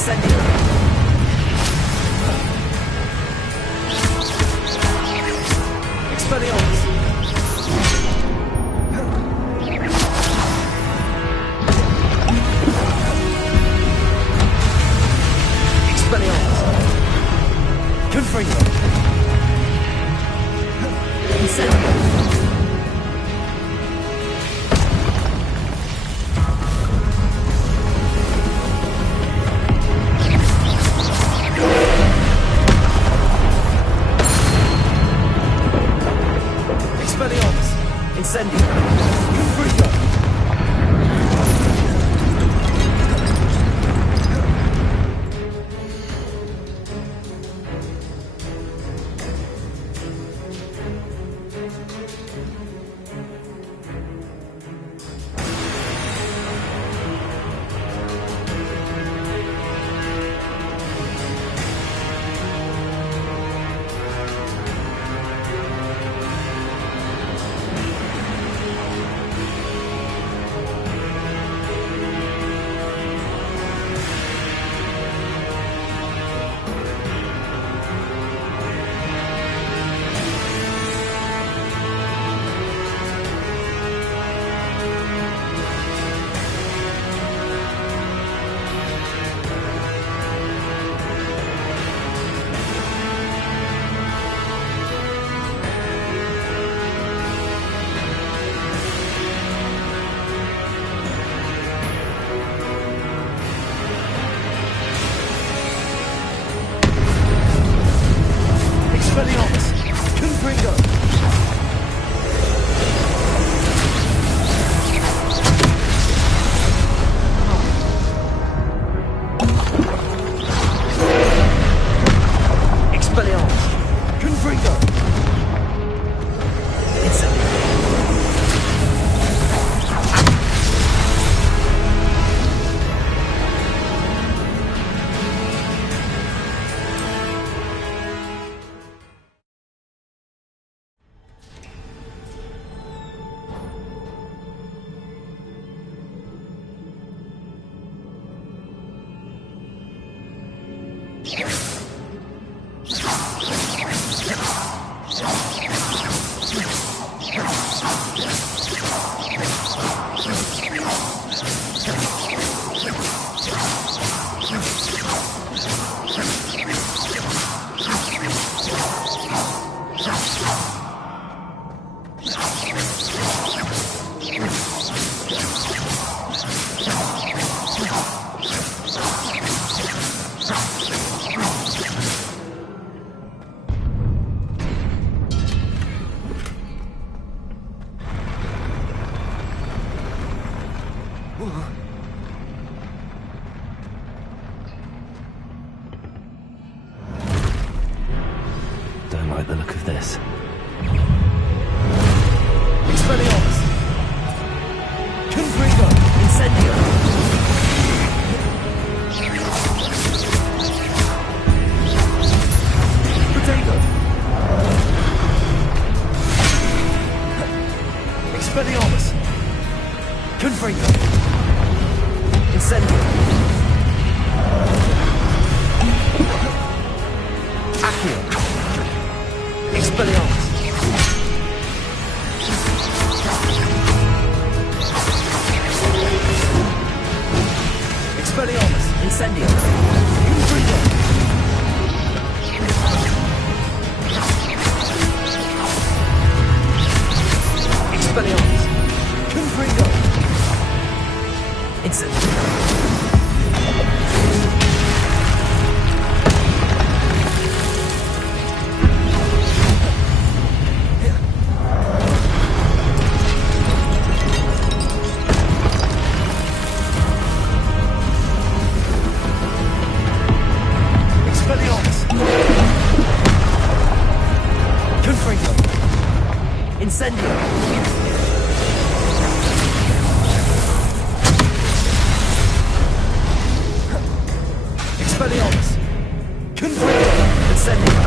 Incendio. Expelliarmus. Expelliarmus. Confringo. Incendio. Expelliarmus. Incendio. Confringo. Expelliarmus. Confringo. Expelliarmus. Confringo. Incendio. Don't like the look of this. Expelliarmus. Confringo. Incendio. Potato. Expelliarmus. Confringo. Incendio. Accio. Expelliarmus. Expelliarmus. Incendio. Confringo. Expelliarmus. Confringo. Incendio. Confringo. Incendio. Expelliarmus. Confringo. Incendio.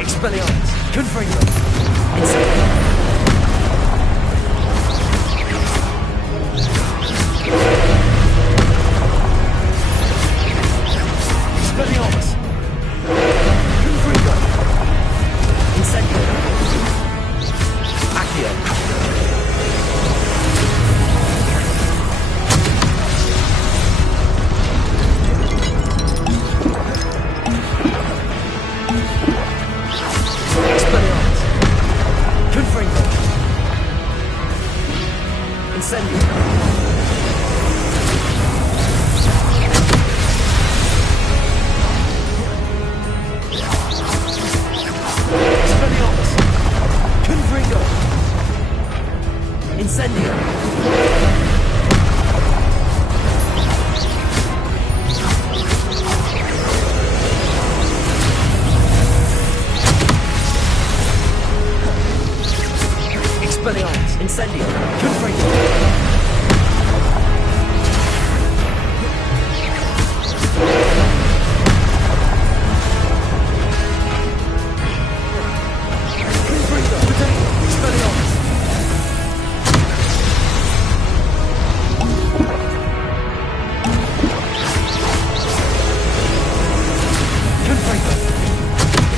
Expelliarmus. Incendio. Expelliarmus. Confringo. Incendio. Expelliarmus. Incendio. Confringo. Confringo. Expelliarmus. Confringo.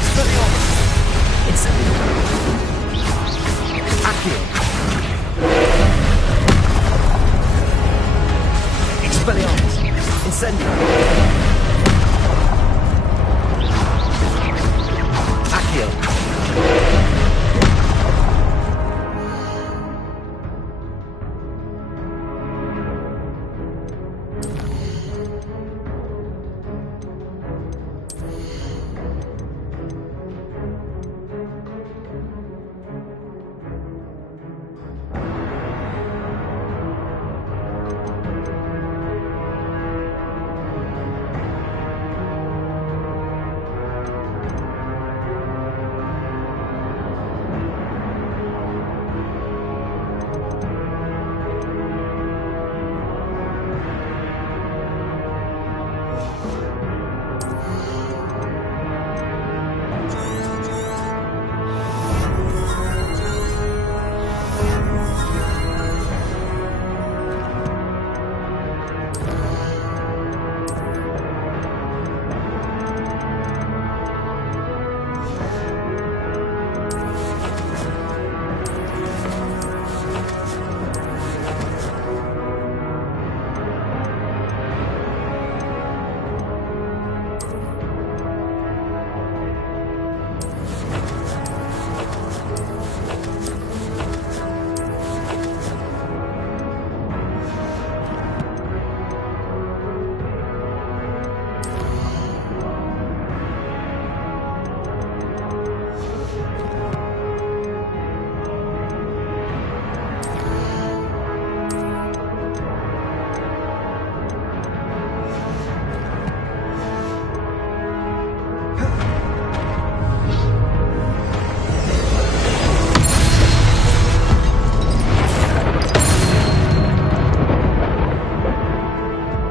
Expelliarmus. Incendio. Accio. Expelliarmus. Incendio. Accio.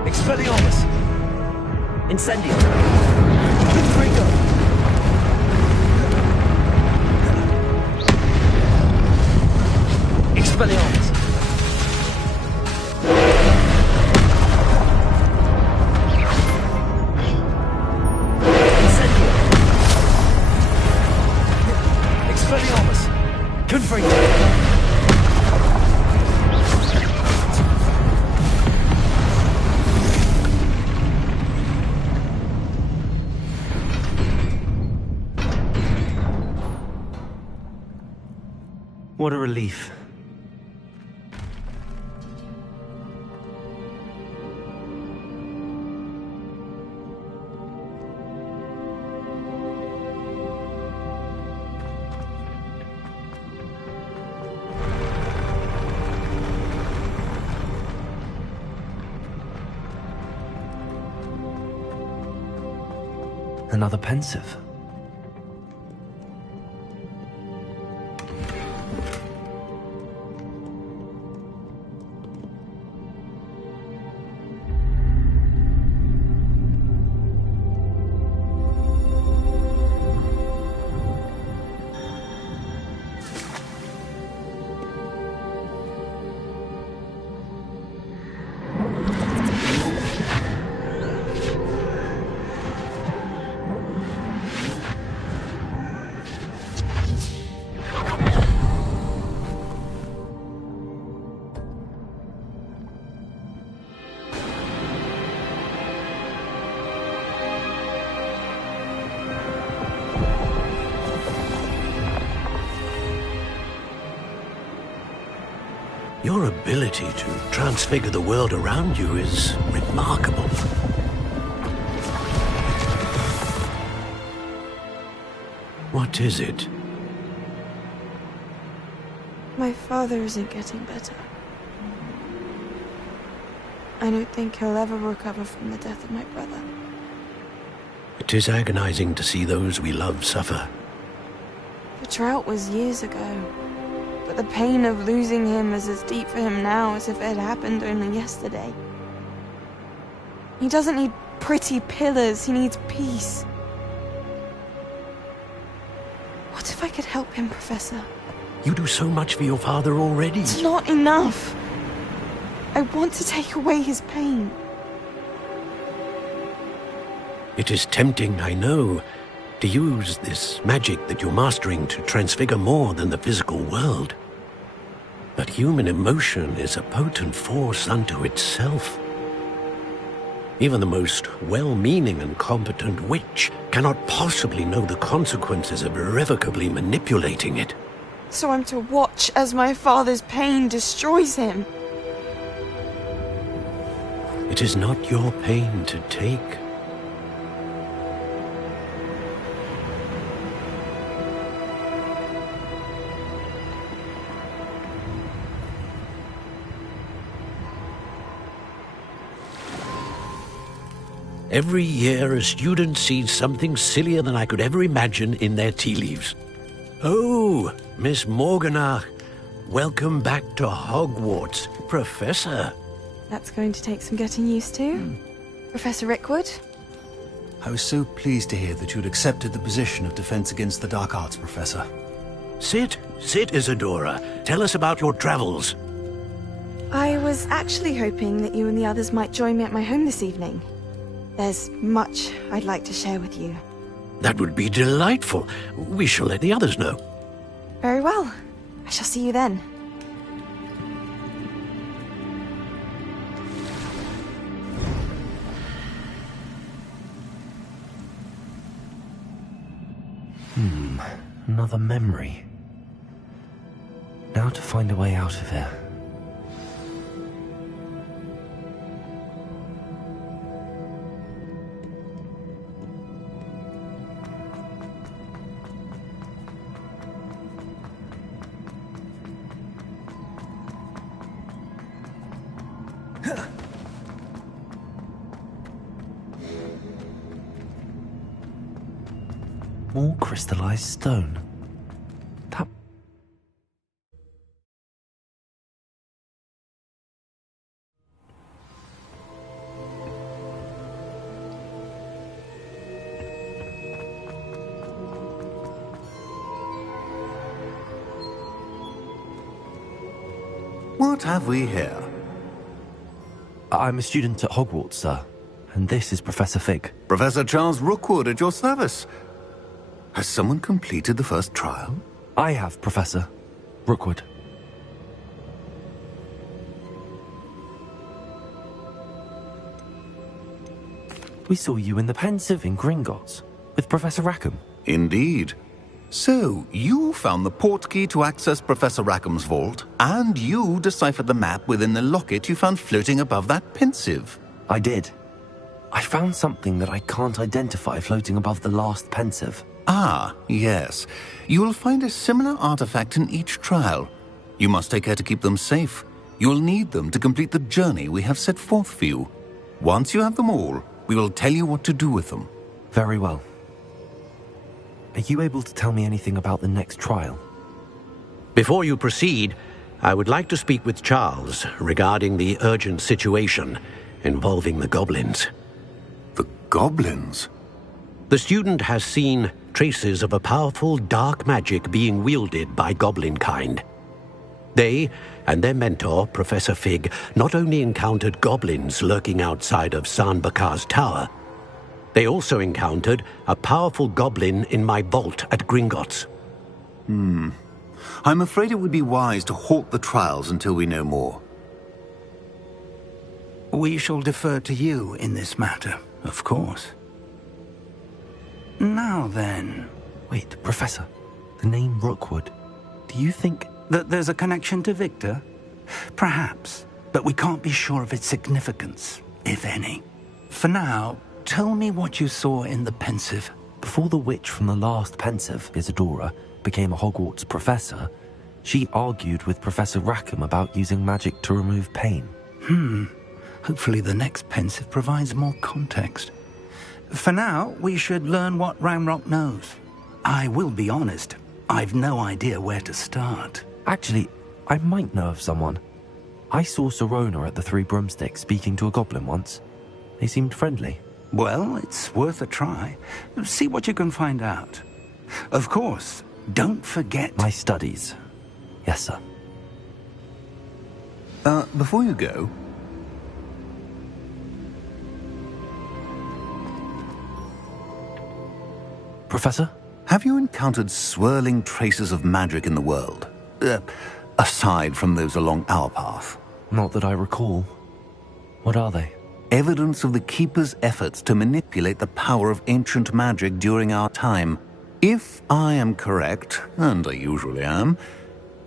Expelliarmus. Incendio. Confringo. Expelliarmus. Incendio. Expelliarmus. Confringo. What a relief. Another pensive. Your ability to transfigure the world around you is remarkable. What is it? My father isn't getting better. I don't think he'll ever recover from the death of my brother. It is agonizing to see those we love suffer. The drought was years ago, but the pain of losing him is as deep for him now as if it had happened only yesterday. He doesn't need pretty pillars, he needs peace. What if I could help him, Professor? You do so much for your father already. It's not enough. I want to take away his pain. It is tempting, I know, to use this magic that you're mastering to transfigure more than the physical world. But human emotion is a potent force unto itself. Even the most well-meaning and competent witch cannot possibly know the consequences of irrevocably manipulating it. So I'm to watch as my father's pain destroys him. It is not your pain to take. Every year, a student sees something sillier than I could ever imagine in their tea leaves. Oh, Miss Morganach, welcome back to Hogwarts, Professor. That's going to take some getting used to. Professor Rickwood? I was so pleased to hear that you'd accepted the position of Defense Against the Dark Arts, Professor. Sit, Isadora. Tell us about your travels. I was actually hoping that you and the others might join me at my home this evening. There's much I'd like to share with you. That would be delightful. We shall let the others know. Very well. I shall see you then. Another memory. Now to find a way out of here. More crystallized stone. That... What have we here? I'm a student at Hogwarts, sir. And this is Professor Fig. Professor Charles Rookwood at your service. Has someone completed the first trial? I have, Professor Rookwood. We saw you in the Pensive in Gringotts with Professor Rackham. Indeed. So, you found the portkey to access Professor Rackham's vault, and you deciphered the map within the locket you found floating above that Pensive. I did. I found something that I can't identify floating above the last Pensive. Ah, yes. You will find a similar artifact in each trial. You must take care to keep them safe. You will need them to complete the journey we have set forth for you. Once you have them all, we will tell you what to do with them. Very well. Are you able to tell me anything about the next trial? Before you proceed, I would like to speak with Charles regarding the urgent situation involving the goblins. The goblins? The student has seen traces of a powerful dark magic being wielded by goblin kind. They and their mentor, Professor Fig, not only encountered goblins lurking outside of San Bakar's tower, they also encountered a powerful goblin in my vault at Gringotts. I'm afraid it would be wise to halt the trials until we know more. We shall defer to you in this matter, of course. Now then... Wait, Professor. The name Rookwood. Do you think... that there's a connection to Victor? Perhaps, but we can't be sure of its significance, if any. For now, tell me what you saw in the pensive. Before the witch from the last pensive, Isadora, became a Hogwarts professor, she argued with Professor Rackham about using magic to remove pain. Hopefully the next pensive provides more context. For now, we should learn what Ramrock knows. I will be honest, I've no idea where to start. Actually, I might know of someone. I saw Sirona at the Three Broomsticks speaking to a goblin once. They seemed friendly. Well, it's worth a try. See what you can find out. Of course, don't forget... My studies. Yes, sir. Before you go... Professor? Have you encountered swirling traces of magic in the world? Aside from those along our path? Not that I recall. What are they? Evidence of the Keeper's efforts to manipulate the power of ancient magic during our time. If I am correct, and I usually am,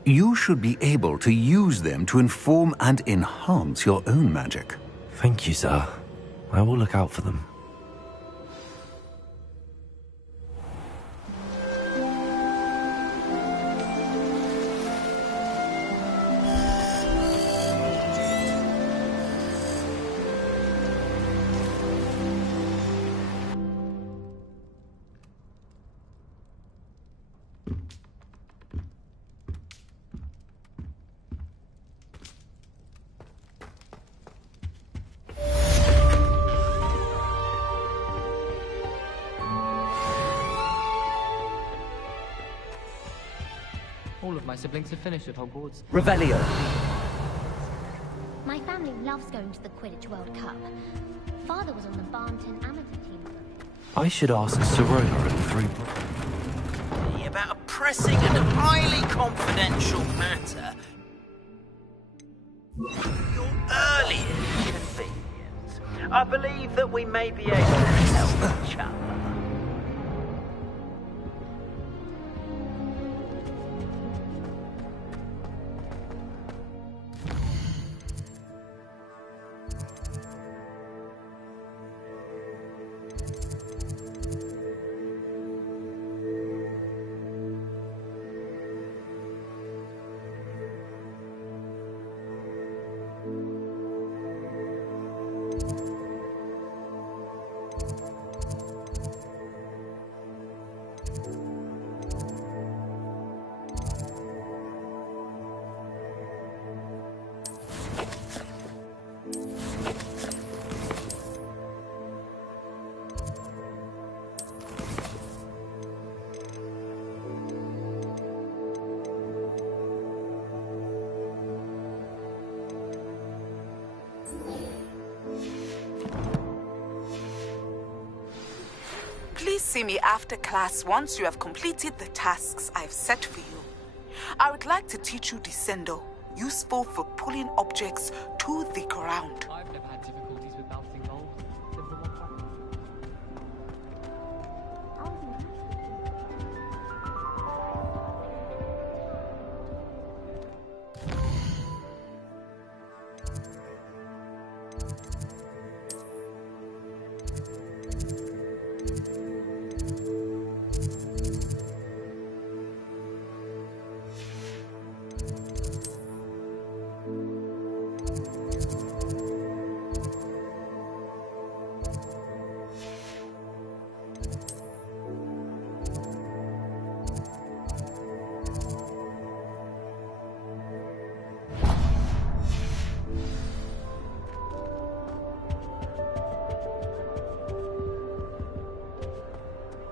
you should be able to use them to inform and enhance your own magic. Thank you, sir. I will look out for them. All of my siblings have finished at Hogwarts. Revelio. My family loves going to the Quidditch World Cup. Father was on the Barnton amateur team. I should ask Sirona at the Three... About a pressing and highly confidential matter. Your earliest convenience. I believe that we may be able to help each other. Please see me after class once you have completed the tasks I've set for you. I would like to teach you Descendo, useful for pulling objects to the ground. I've never had difficulties with bouncing balls. Simple one practice.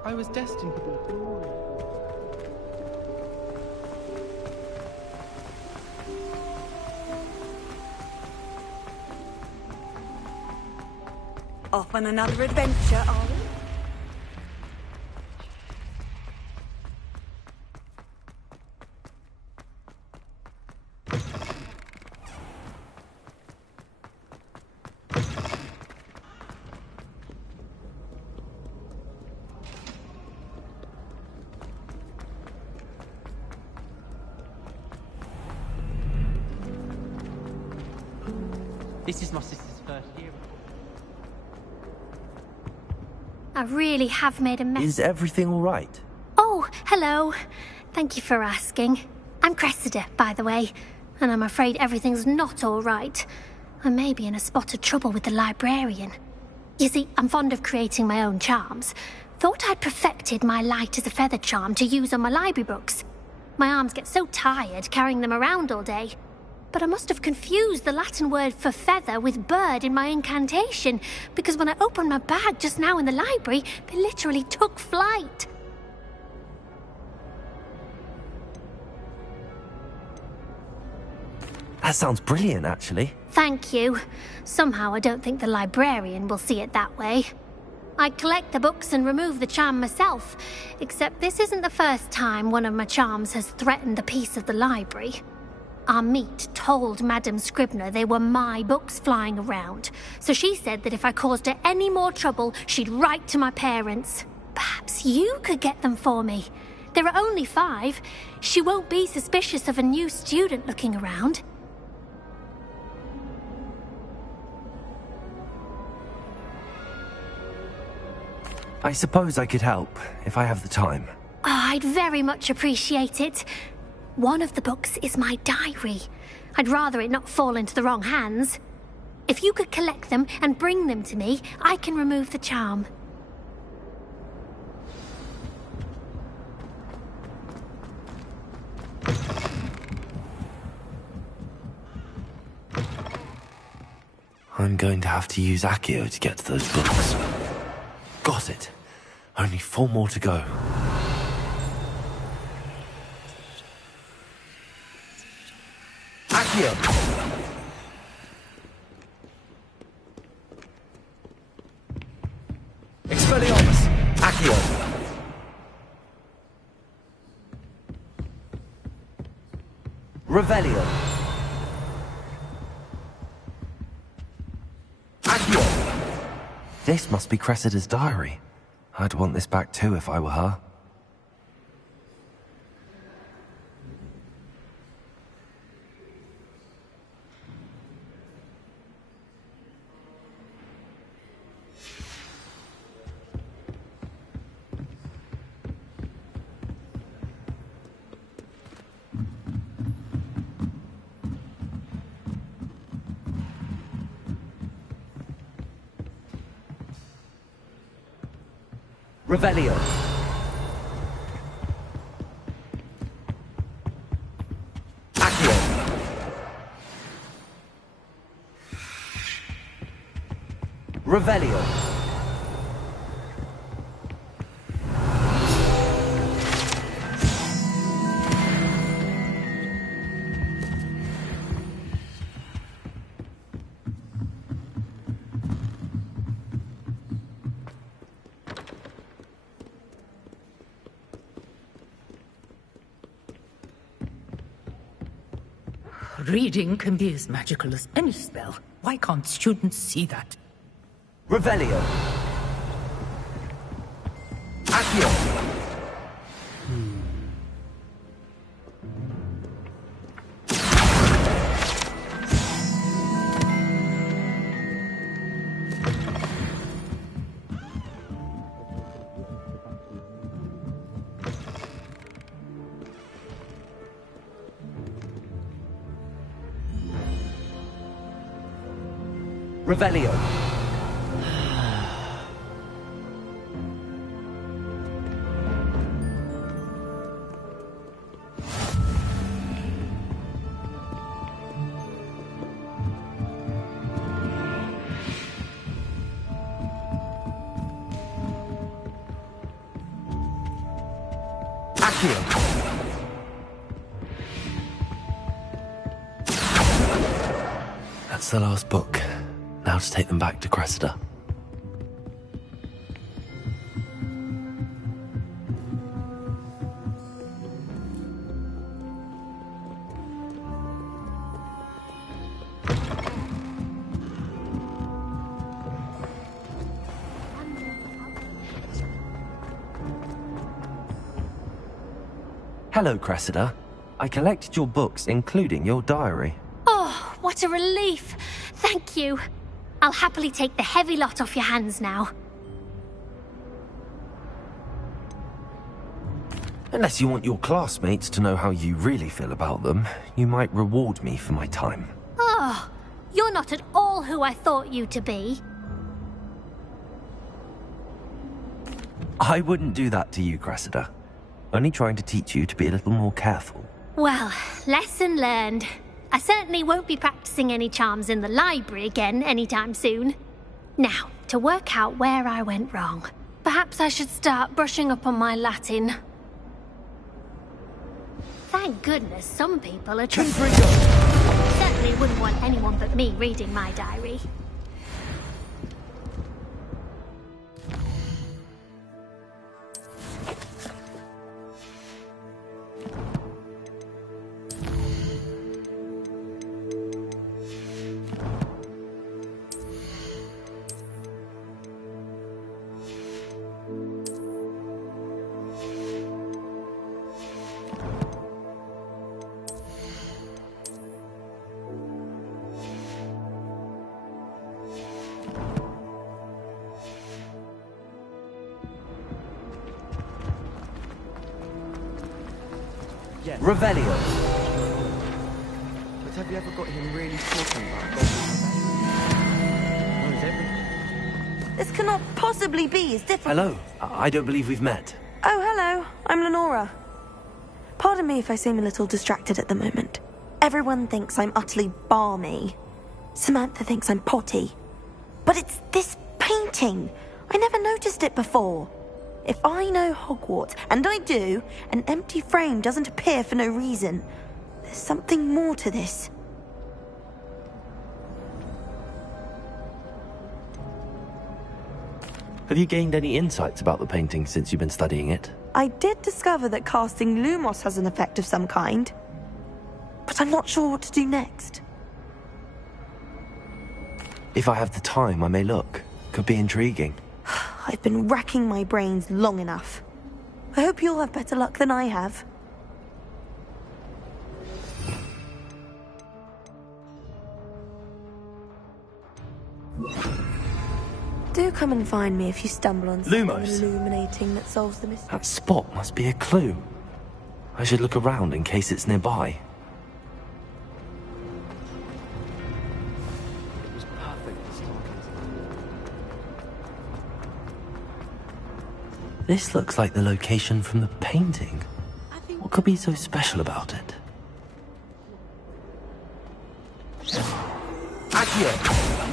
I was destined to be glorious. Off on another adventure, are we? This is my sister's first year. I really have made a mess. Is everything all right? Oh, hello. Thank you for asking. I'm Cressida, by the way, and I'm afraid everything's not all right. I may be in a spot of trouble with the librarian. You see, I'm fond of creating my own charms. Thought I'd perfected my light as a feather charm to use on my library books. My arms get so tired carrying them around all day. But I must have confused the Latin word for feather with bird in my incantation, because when I opened my bag just now in the library, they literally took flight. That sounds brilliant, actually. Thank you. Somehow I don't think the librarian will see it that way. I collect the books and remove the charm myself, except this isn't the first time one of my charms has threatened the peace of the library. Our meet told Madame Scribner they were my books flying around, so she said that if I caused her any more trouble, she'd write to my parents. Perhaps you could get them for me. There are only 5. She won't be suspicious of a new student looking around. I suppose I could help, if I have the time. Oh, I'd very much appreciate it. One of the books is my diary. I'd rather it not fall into the wrong hands. If you could collect them and bring them to me, I can remove the charm. I'm going to have to use Accio to get to those books. Got it. Only 4 more to go. Accio! Expelliarmus! Accio! Revelio! Accio! This must be Cressida's diary. I'd want this back too if I were her. Revelio. Accio. Revelio. Reading can be as magical as any spell. Why can't students see that? Revelio. Accio. Revelio. Accio. That's the last book. Now to take them back to Cressida. Hello, Cressida. I collected your books, including your diary. Oh, what a relief. Thank you. you. I'll happily take the heavy lot off your hands now. Unless you want your classmates to know how you really feel about them, you might reward me for my time. Oh, you're not at all who I thought you to be. I wouldn't do that to you, Cressida. Only trying to teach you to be a little more careful. Well, lesson learned. I certainly won't be practicing any charms in the library again anytime soon. Now, to work out where I went wrong. Perhaps I should start brushing up on my Latin. Thank goodness some people are certainly wouldn't want anyone but me reading my diary. Revelio. But have you ever got him really talking about knows everything? This cannot possibly be as difficult. Hello. I don't believe we've met. Oh, hello. I'm Lenora. Pardon me if I seem a little distracted at the moment. Everyone thinks I'm utterly balmy. Samantha thinks I'm potty. But it's this painting. I never noticed it before. If I know Hogwarts, and I do, an empty frame doesn't appear for no reason. There's something more to this. Have you gained any insights about the painting since you've been studying it? I did discover that casting Lumos has an effect of some kind. But I'm not sure what to do next. If I have the time, I may look. Could be intriguing. I've been racking my brains long enough. I hope you'll have better luck than I have. Do come and find me if you stumble on something Lumos. illuminating that solves the mystery. That spot must be a clue. I should look around in case it's nearby. It was perfect this time. This looks like the location from the painting. What could be so special about it? Accio!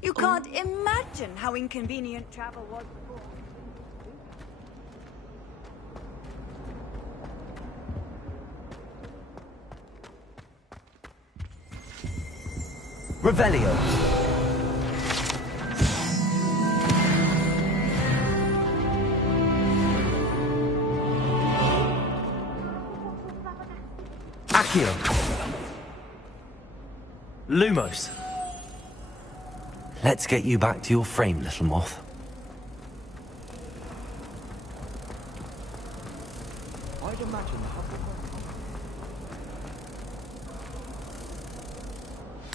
You can't imagine how inconvenient travel was before. Revelio. Accio. Lumos. Let's get you back to your frame, little moth. I'd imagine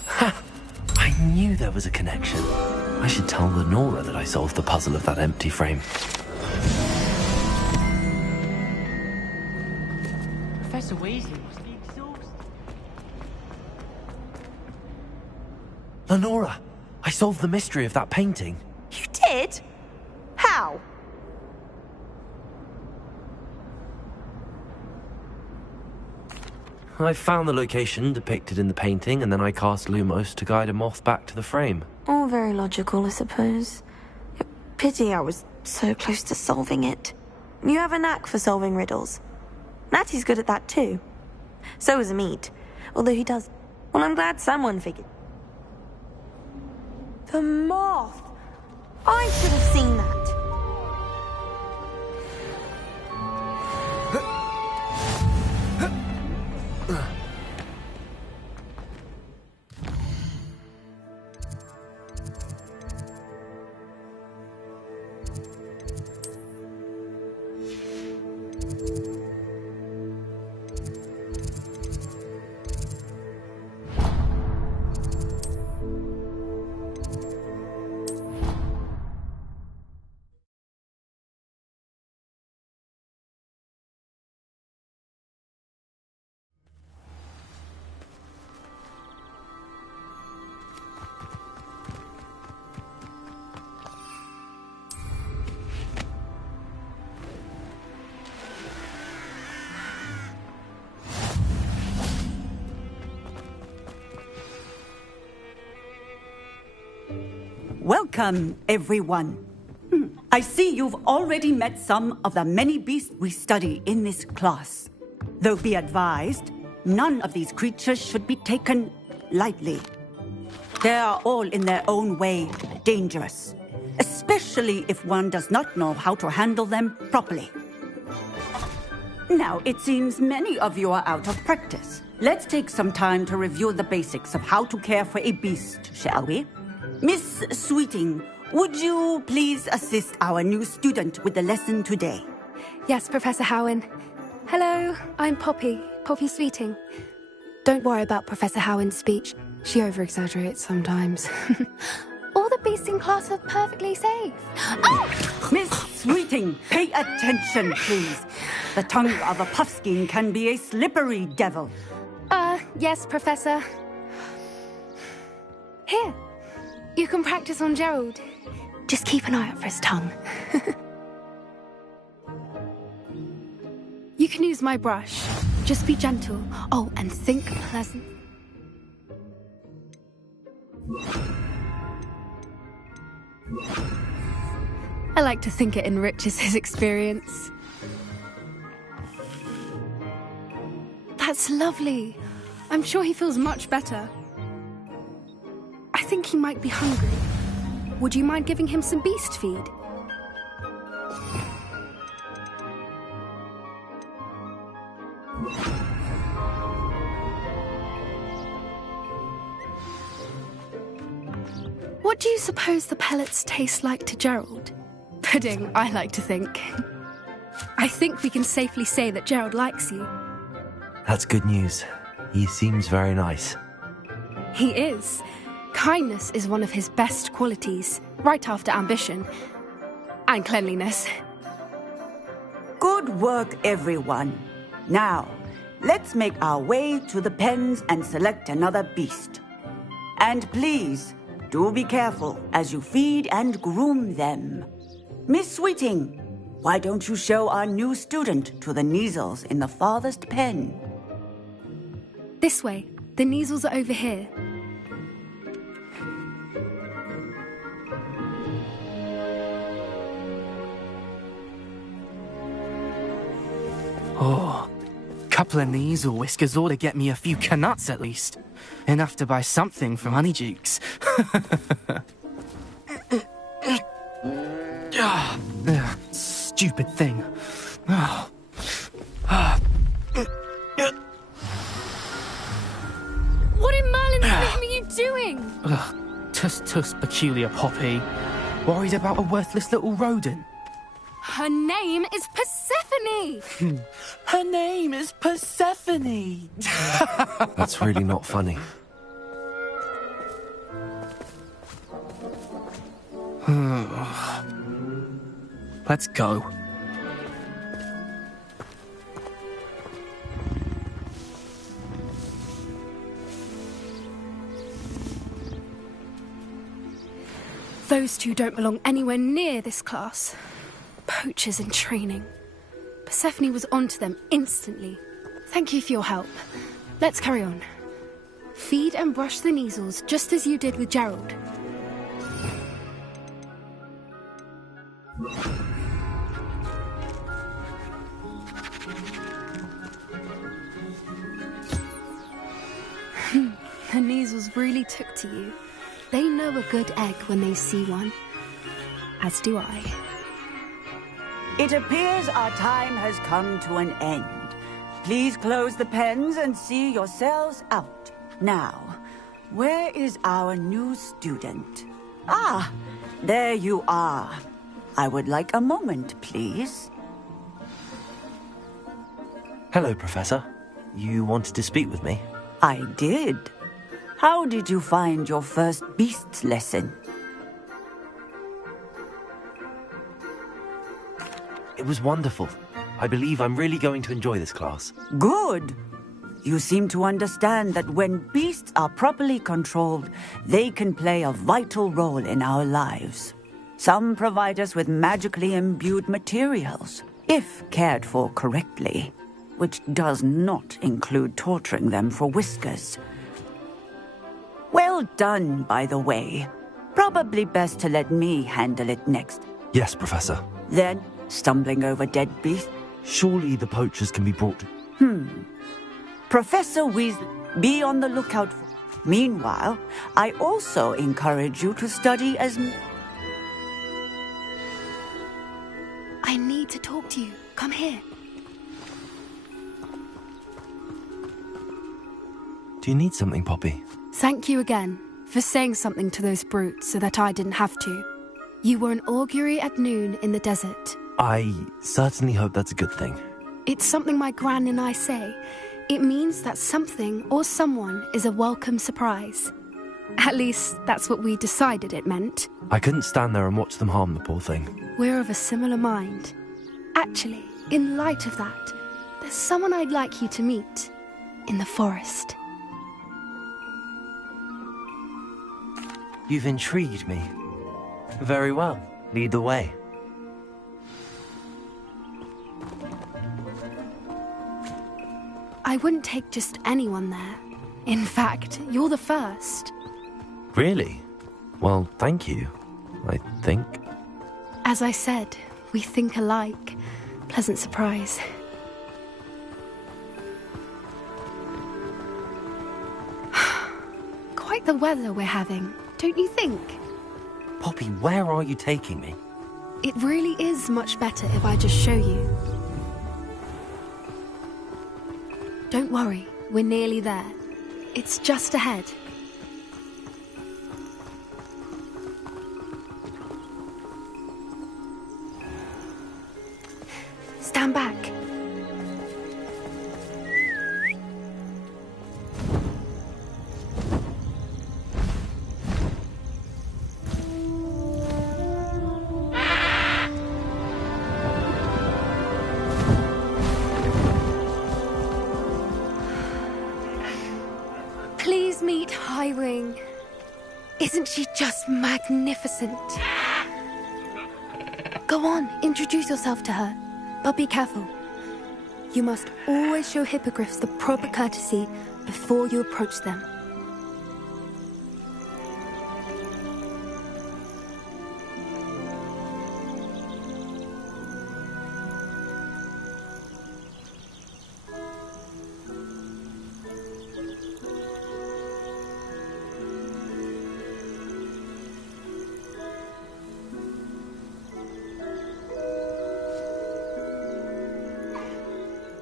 Ha! I knew there was a connection. I should tell Lenora that I solved the puzzle of that empty frame. Professor Weasley must be exhausted. Lenora! I solved the mystery of that painting. You did? How? I found the location depicted in the painting, and then I cast Lumos to guide a moth back to the frame. All very logical, I suppose. Pity I was so close to solving it. You have a knack for solving riddles. Natty's good at that too. So is Amit, although he does. Well, I'm glad someone figured. The moth! I should have seen that. Welcome, everyone. I see you've already met some of the many beasts we study in this class. Though be advised, none of these creatures should be taken lightly. They are all in their own way dangerous, especially if one does not know how to handle them properly. Now, it seems many of you are out of practice. Let's take some time to review the basics of how to care for a beast, shall we? Miss Sweeting, would you please assist our new student with the lesson today? Yes, Professor Howen. Hello, I'm Poppy Sweeting. Don't worry about Professor Howen's speech. She over-exaggerates sometimes. All the beasts in class are perfectly safe. Oh! Miss Sweeting, pay attention, please. The tongue of a puffskein can be a slippery devil. Yes, Professor. Here, you can practice on Gerald. Just keep an eye out for his tongue. You can use my brush. Just be gentle. Oh, and think pleasant. I like to think it enriches his experience. That's lovely. I'm sure he feels much better. I think he might be hungry. Would you mind giving him some beast feed? What do you suppose the pellets taste like to Gerald? Pudding, I like to think. I think we can safely say that Gerald likes you. That's good news. He seems very nice. He is. Kindness is one of his best qualities, right after ambition. And cleanliness. Good work, everyone. Now, let's make our way to the pens and select another beast. And please, do be careful as you feed and groom them. Miss Sweeting, why don't you show our new student to the Neasels in the farthest pen? This way. The Neasels are over here. Oh, couple of Neasel whiskers ought to get me a few canuts at least. Enough to buy something from Honeydukes. Stupid thing. What in Merlin's name are you doing? Tuss, peculiar Poppy. Worried about a worthless little rodent. Her name is Persephone! Her name is Persephone! That's really not funny. Let's go. Those two don't belong anywhere near this class. Poachers in training. Persephone was onto them instantly. Thank you for your help. Let's carry on. Feed and brush the Neasels just as you did with Gerald. The Neasels really took to you. They know a good egg when they see one. As do I. It appears our time has come to an end. Please close the pens and see yourselves out. Now, where is our new student? Ah, there you are. I would like a moment, please. Hello, Professor. You wanted to speak with me? I did. How did you find your first beasts lesson? It was wonderful. I believe I'm really going to enjoy this class. Good. You seem to understand that when beasts are properly controlled, they can play a vital role in our lives. Some provide us with magically imbued materials, if cared for correctly, which does not include torturing them for whiskers. Well done, by the way. Probably best to let me handle it next. Yes, Professor. Then, stumbling over dead beasts? Surely the poachers can be brought to... Professor Weasley, be on the lookout for... Meanwhile, I also encourage you to study as... I need to talk to you. Come here. Do you need something, Poppy? Thank you again for saying something to those brutes so that I didn't have to. You were an augury at noon in the desert. I certainly hope that's a good thing. It's something my gran and I say. It means that something or someone is a welcome surprise. At least, that's what we decided it meant. I couldn't stand there and watch them harm the poor thing. We're of a similar mind. Actually, in light of that, there's someone I'd like you to meet in the forest. You've intrigued me. Very well. Lead the way. I wouldn't take just anyone there. In fact, you're the first. Really? Well, thank you, I think. As I said, we think alike. Pleasant surprise. Quite the weather we're having, don't you think? Poppy, where are you taking me? It really is much better if I just show you. Don't worry, we're nearly there. It's just ahead. Stand back. Please meet Highwing. Isn't she just magnificent? Go on, introduce yourself to her. But be careful. You must always show hippogriffs the proper courtesy before you approach them.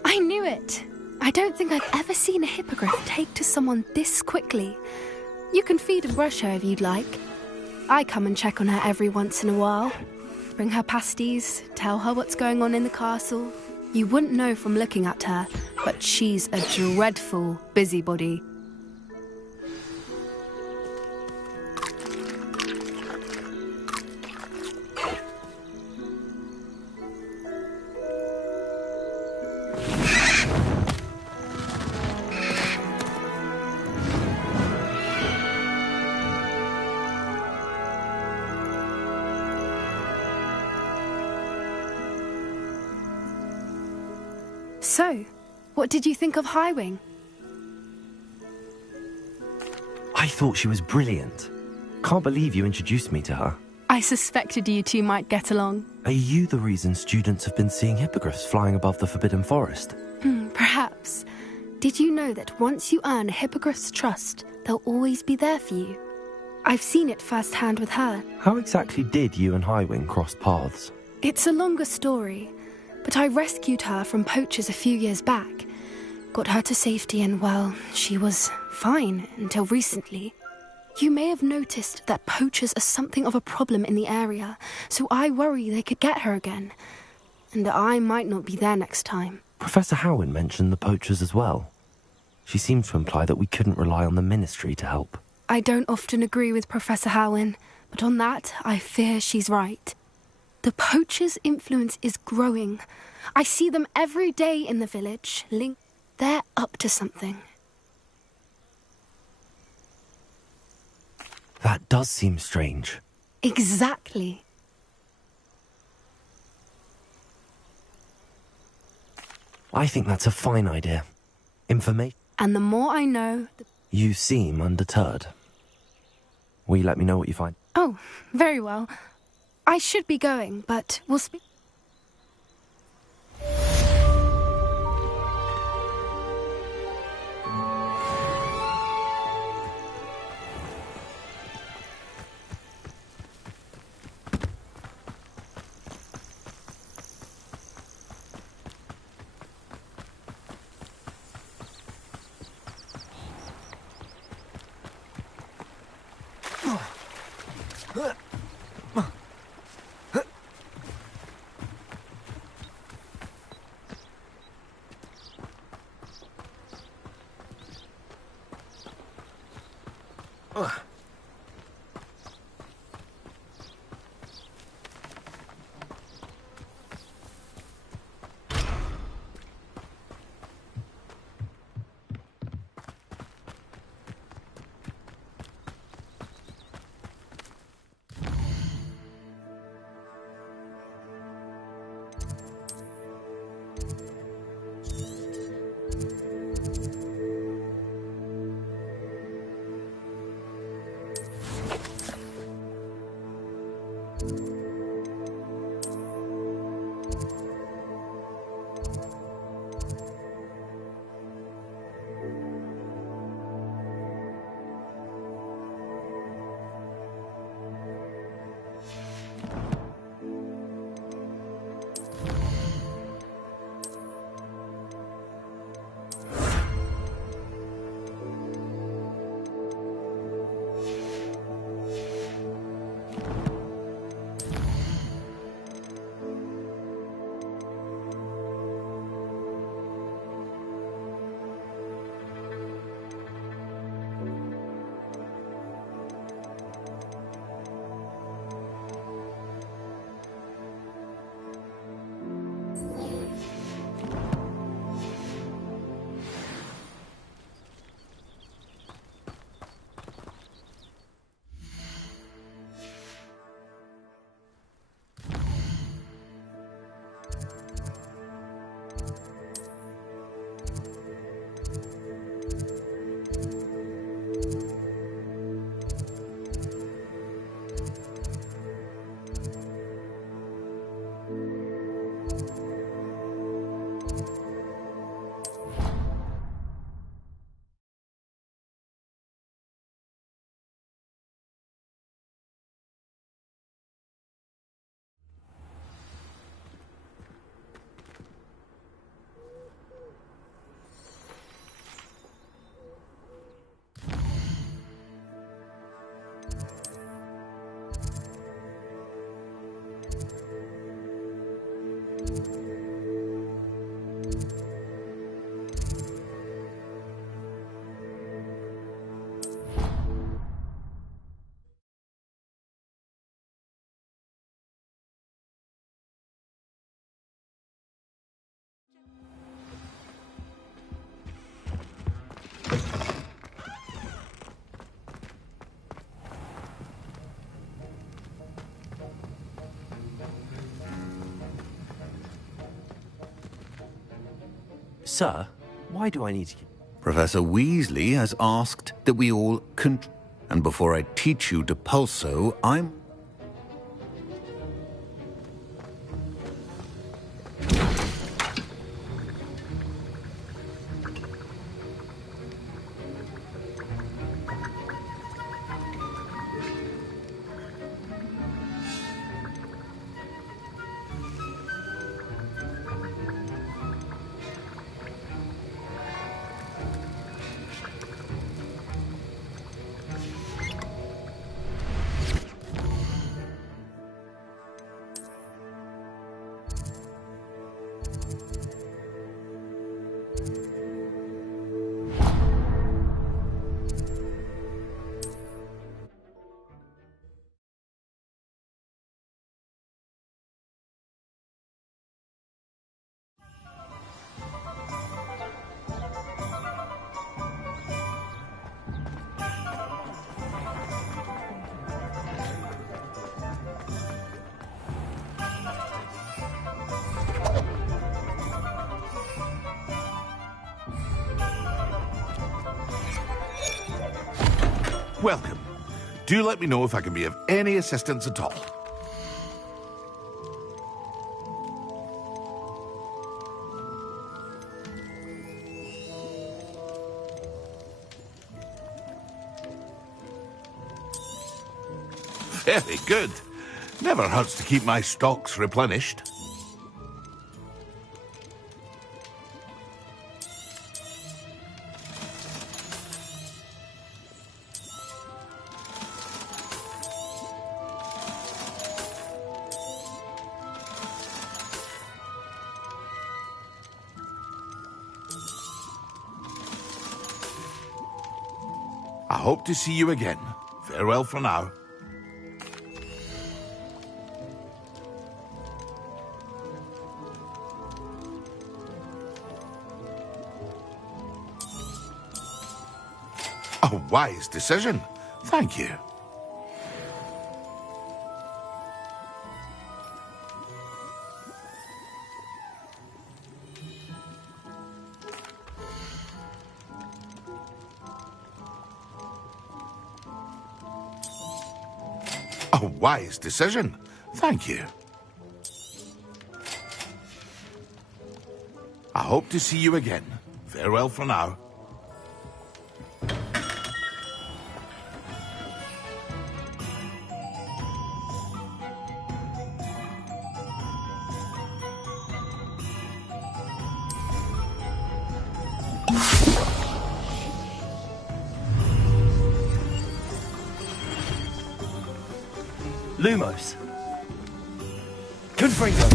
I knew it! I don't think I've ever seen a hippogriff take to someone this quickly. You can feed and brush her if you'd like. I come and check on her every once in a while. Bring her pasties, tell her what's going on in the castle. You wouldn't know from looking at her, but she's a dreadful busybody. So, what did you think of Highwing? I thought she was brilliant. Can't believe you introduced me to her. I suspected you two might get along. Are you the reason students have been seeing hippogriffs flying above the Forbidden Forest? Perhaps. Did you know that once you earn a hippogriff's trust, they'll always be there for you? I've seen it firsthand with her. How exactly did you and Highwing cross paths? It's a longer story, but I rescued her from poachers a few years back. Got her to safety and, well, she was fine until recently. You may have noticed that poachers are something of a problem in the area, so I worry they could get her again. And I might not be there next time. Professor Howin mentioned the poachers as well. She seemed to imply that we couldn't rely on the Ministry to help. I don't often agree with Professor Howin, but on that, I fear she's right. The poachers' influence is growing. I see them every day in the village. They're up to something. That does seem strange. Exactly. I think that's a fine idea. Information. And the more I know... You seem undeterred. Will you let me know what you find? Oh, very well. I should be going, but we'll speak. Sir, why do I need to... Professor Weasley has asked that we all and before I teach you to pulso, I'm... Welcome. Do let me know if I can be of any assistance at all. Very good. Never hurts to keep my stocks replenished. I hope to see you again. Farewell for now. A wise decision. Thank you. A wise decision. Thank you. I hope to see you again. Farewell for now. Lumos. Confringo.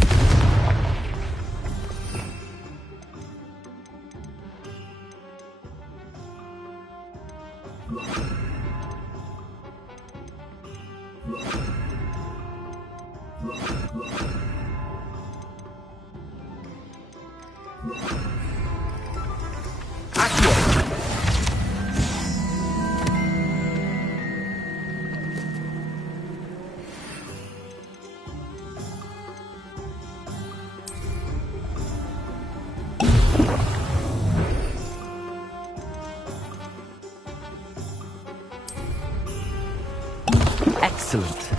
Excellent.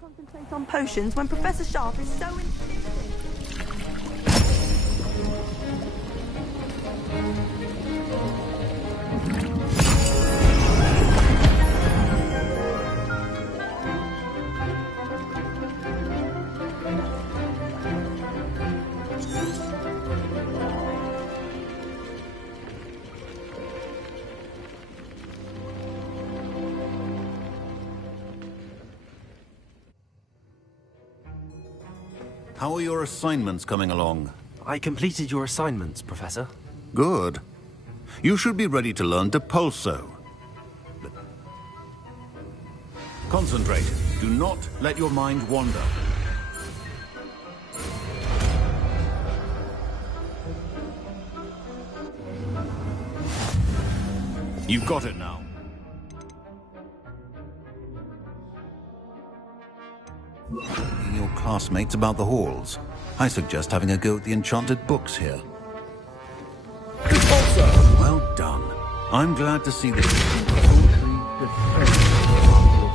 Concentrate on potions when Professor Sharp is so How are your assignments coming along? I completed your assignments, Professor. Good. You should be ready to learn Depulso. Concentrate. Do not let your mind wander. You've got it now. Your classmates about the halls. I suggest having a go at the enchanted books here. Well done. I'm glad to see this.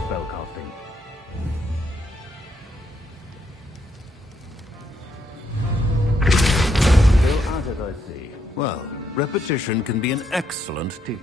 Spellcasting. Still at it, I see. Well, repetition can be an excellent teacher.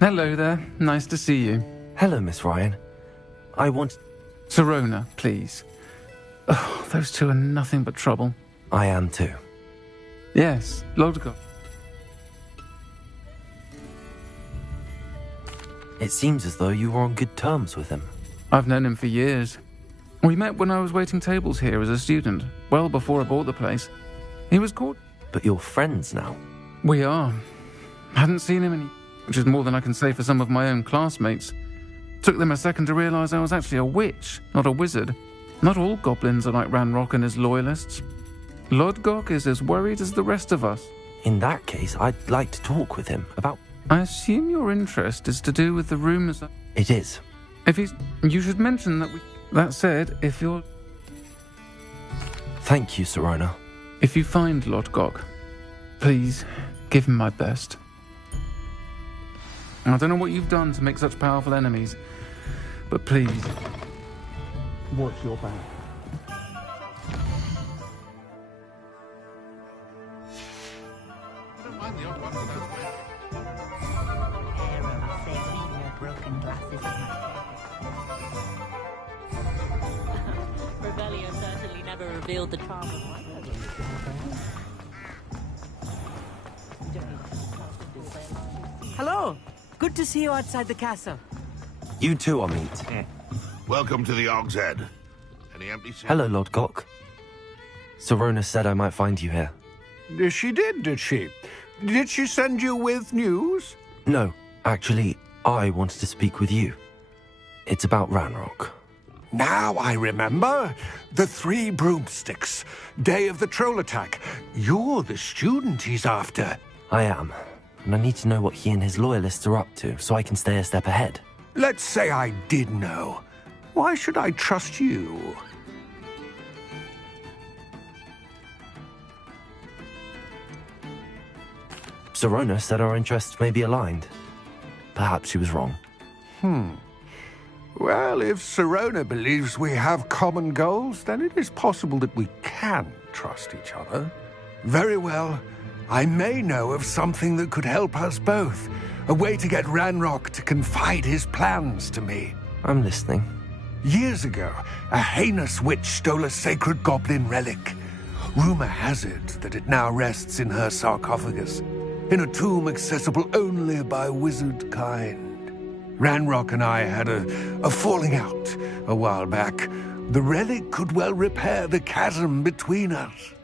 Hello there. Nice to see you. Hello, Miss Ryan. I want... Sirona, please. Oh, those two are nothing but trouble. I am too. Yes, Lodgok. It seems as though you were on good terms with him. I've known him for years. We met when I was waiting tables here as a student, well before I bought the place. He was caught... But you're friends now. We are. Hadn't seen him in... which is more than I can say for some of my own classmates. Took them a second to realise I was actually a witch, not a wizard. Not all goblins are like Ranrock and his loyalists. Lodgok is as worried as the rest of us. In that case, I'd like to talk with him about... I assume your interest is to do with the rumours that... It is. If he's... You should mention that we... That said, if you're... Thank you, Sirona. If you find Lodgok, please give him my best. I don't know what you've done to make such powerful enemies, but please, watch your back. Revelio certainly never revealed the charm of my Hello. Good to see you outside the castle. You too, Amit. Welcome to the Og's Head. Any empty seats? Hello, Lodgok. Sirona said I might find you here. She did she? Did she send you with news? No, actually, I wanted to speak with you. It's about Ranrock. Now I remember. The 3 broomsticks. Day of the troll attack. You're the student he's after. I am. And I need to know what he and his loyalists are up to, so I can stay a step ahead. Let's say I did know. Why should I trust you? Sirona said our interests may be aligned. Perhaps she was wrong. Well, if Sirona believes we have common goals, then it is possible that we can trust each other. Very well. I may know of something that could help us both. A way to get Ranrock to confide his plans to me. I'm listening. Years ago, a heinous witch stole a sacred goblin relic. Rumor has it that it now rests in her sarcophagus, in a tomb accessible only by wizard kind. Ranrock and I had a falling out a while back. The relic could well repair the chasm between us.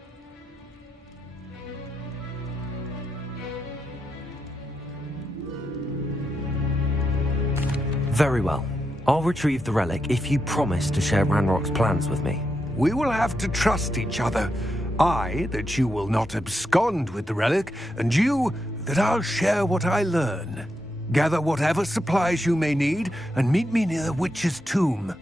Very well. I'll retrieve the relic if you promise to share Ranrock's plans with me. We will have to trust each other. I, that you will not abscond with the relic, and you, that I'll share what I learn. Gather whatever supplies you may need, and meet me near the witch's tomb.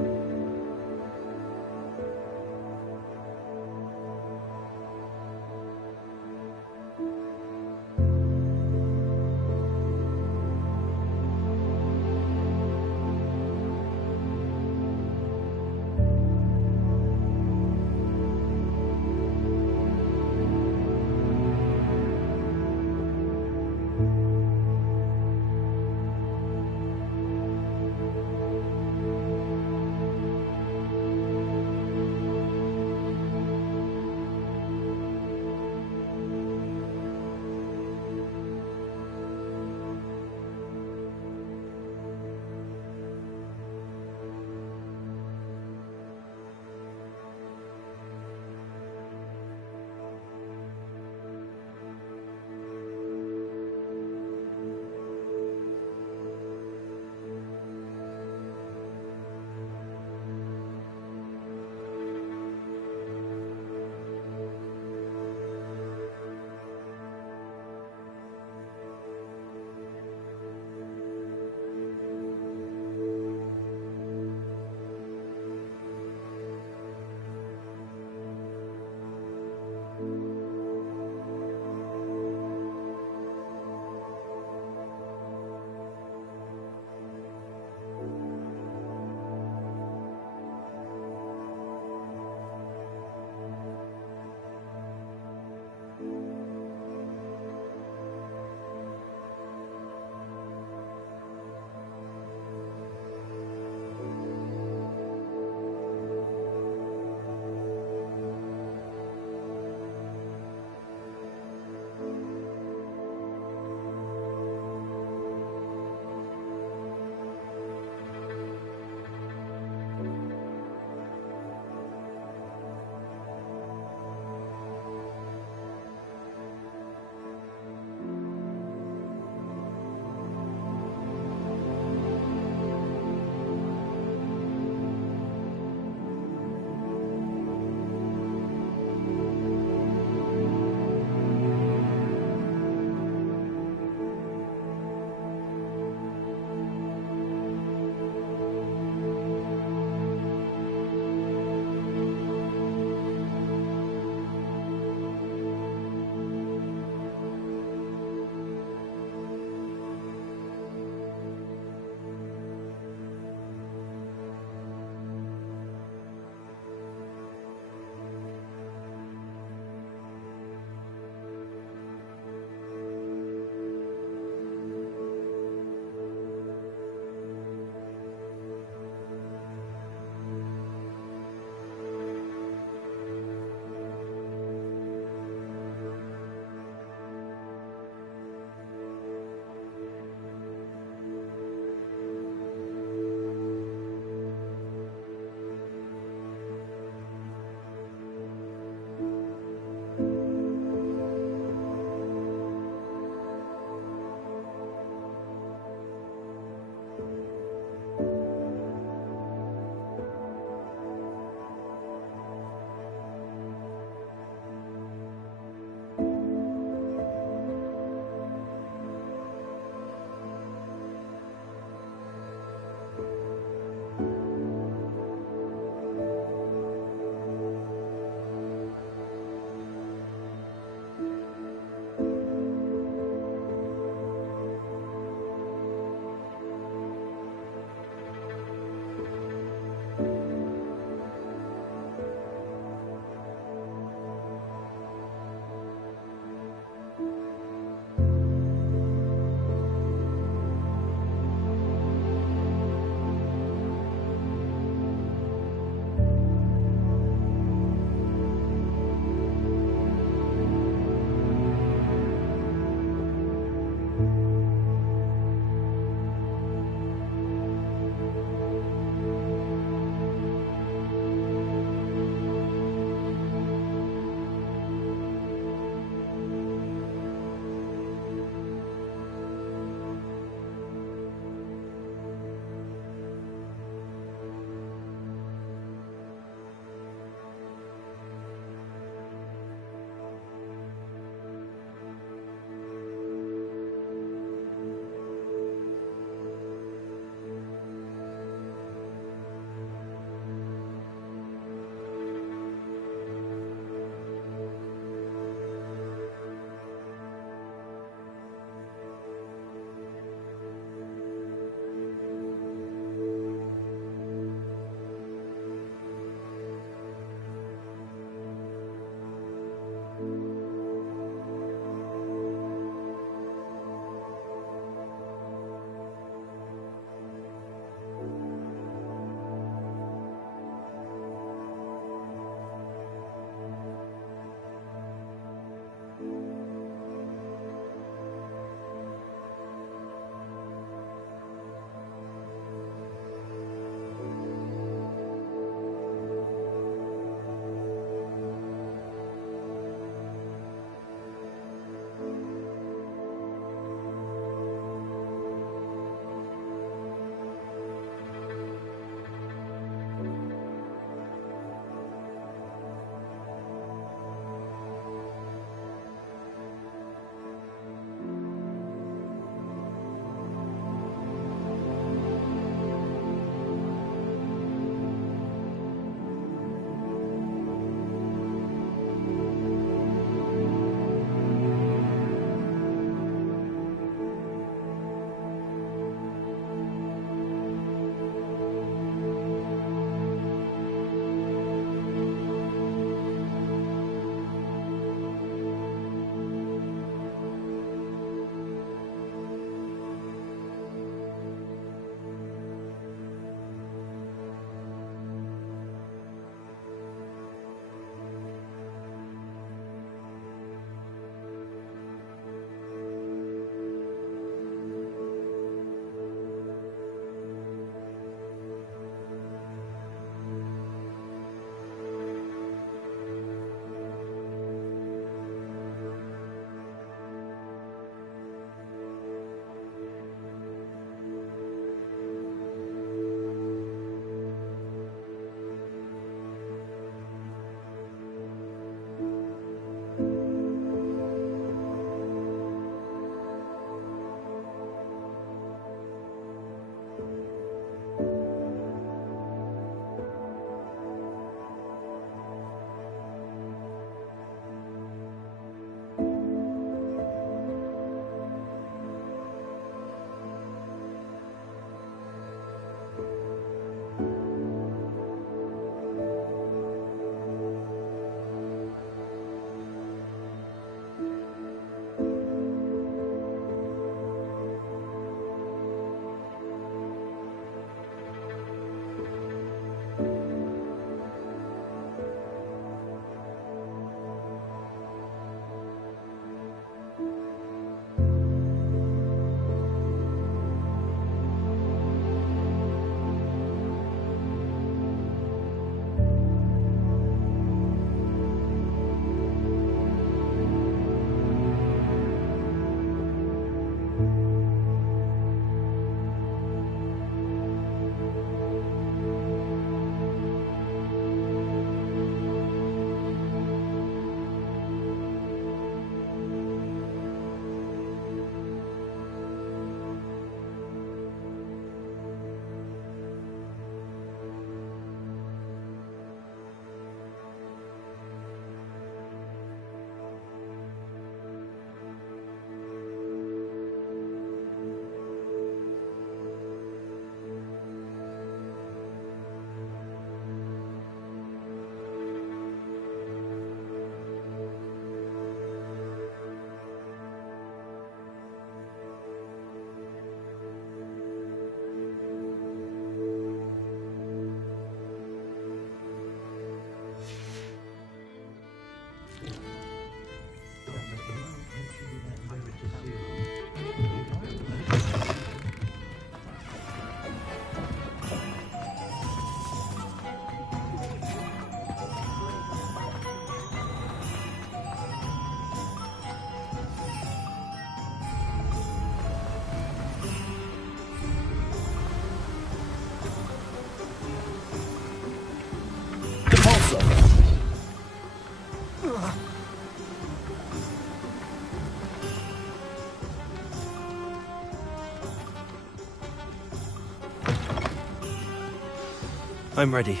I'm ready.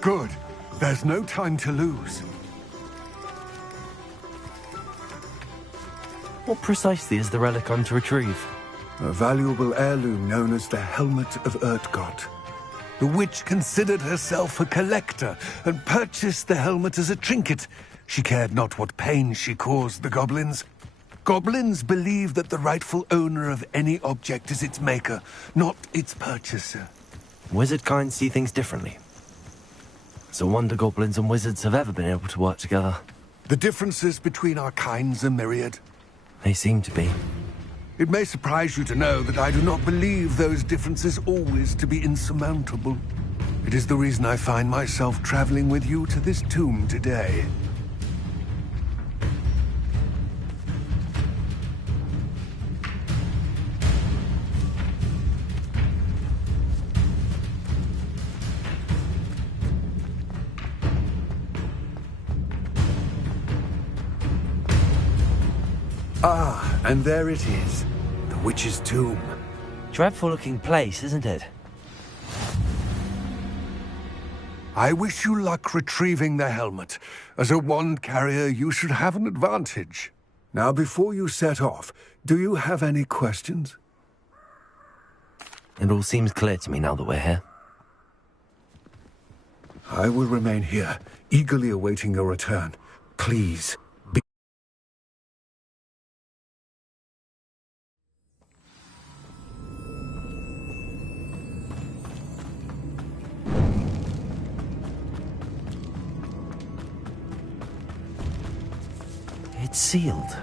Good. There's no time to lose. What precisely is the relic I'm to retrieve? A valuable heirloom known as the Helmet of Urtgott. The witch considered herself a collector and purchased the helmet as a trinket. She cared not what pain she caused the goblins. Goblins believe that the rightful owner of any object is its maker, not its purchaser. Wizard kind see things differently. It's a wonder goblins and wizards have ever been able to work together. The differences between our kinds are myriad. They seem to be. It may surprise you to know that I do not believe those differences always to be insurmountable. It is the reason I find myself traveling with you to this tomb today. Ah, and there it is. The witch's tomb. Dreadful looking place, isn't it? I wish you luck retrieving the helmet. As a wand carrier, you should have an advantage. Now, before you set off, do you have any questions? It all seems clear to me now that we're here. I will remain here, eagerly awaiting your return. Please, be... It's sealed.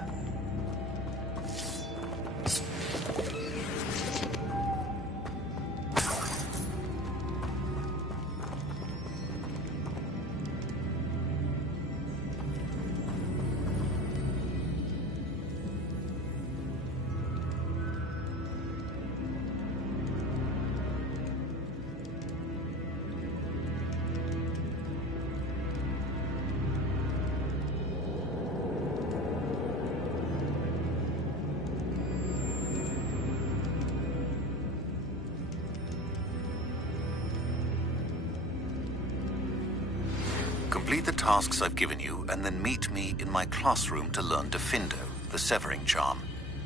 Complete the tasks I've given you, and then meet me in my classroom to learn Defindo, the severing charm.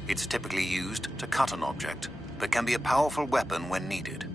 It's typically used to cut an object, but can be a powerful weapon when needed.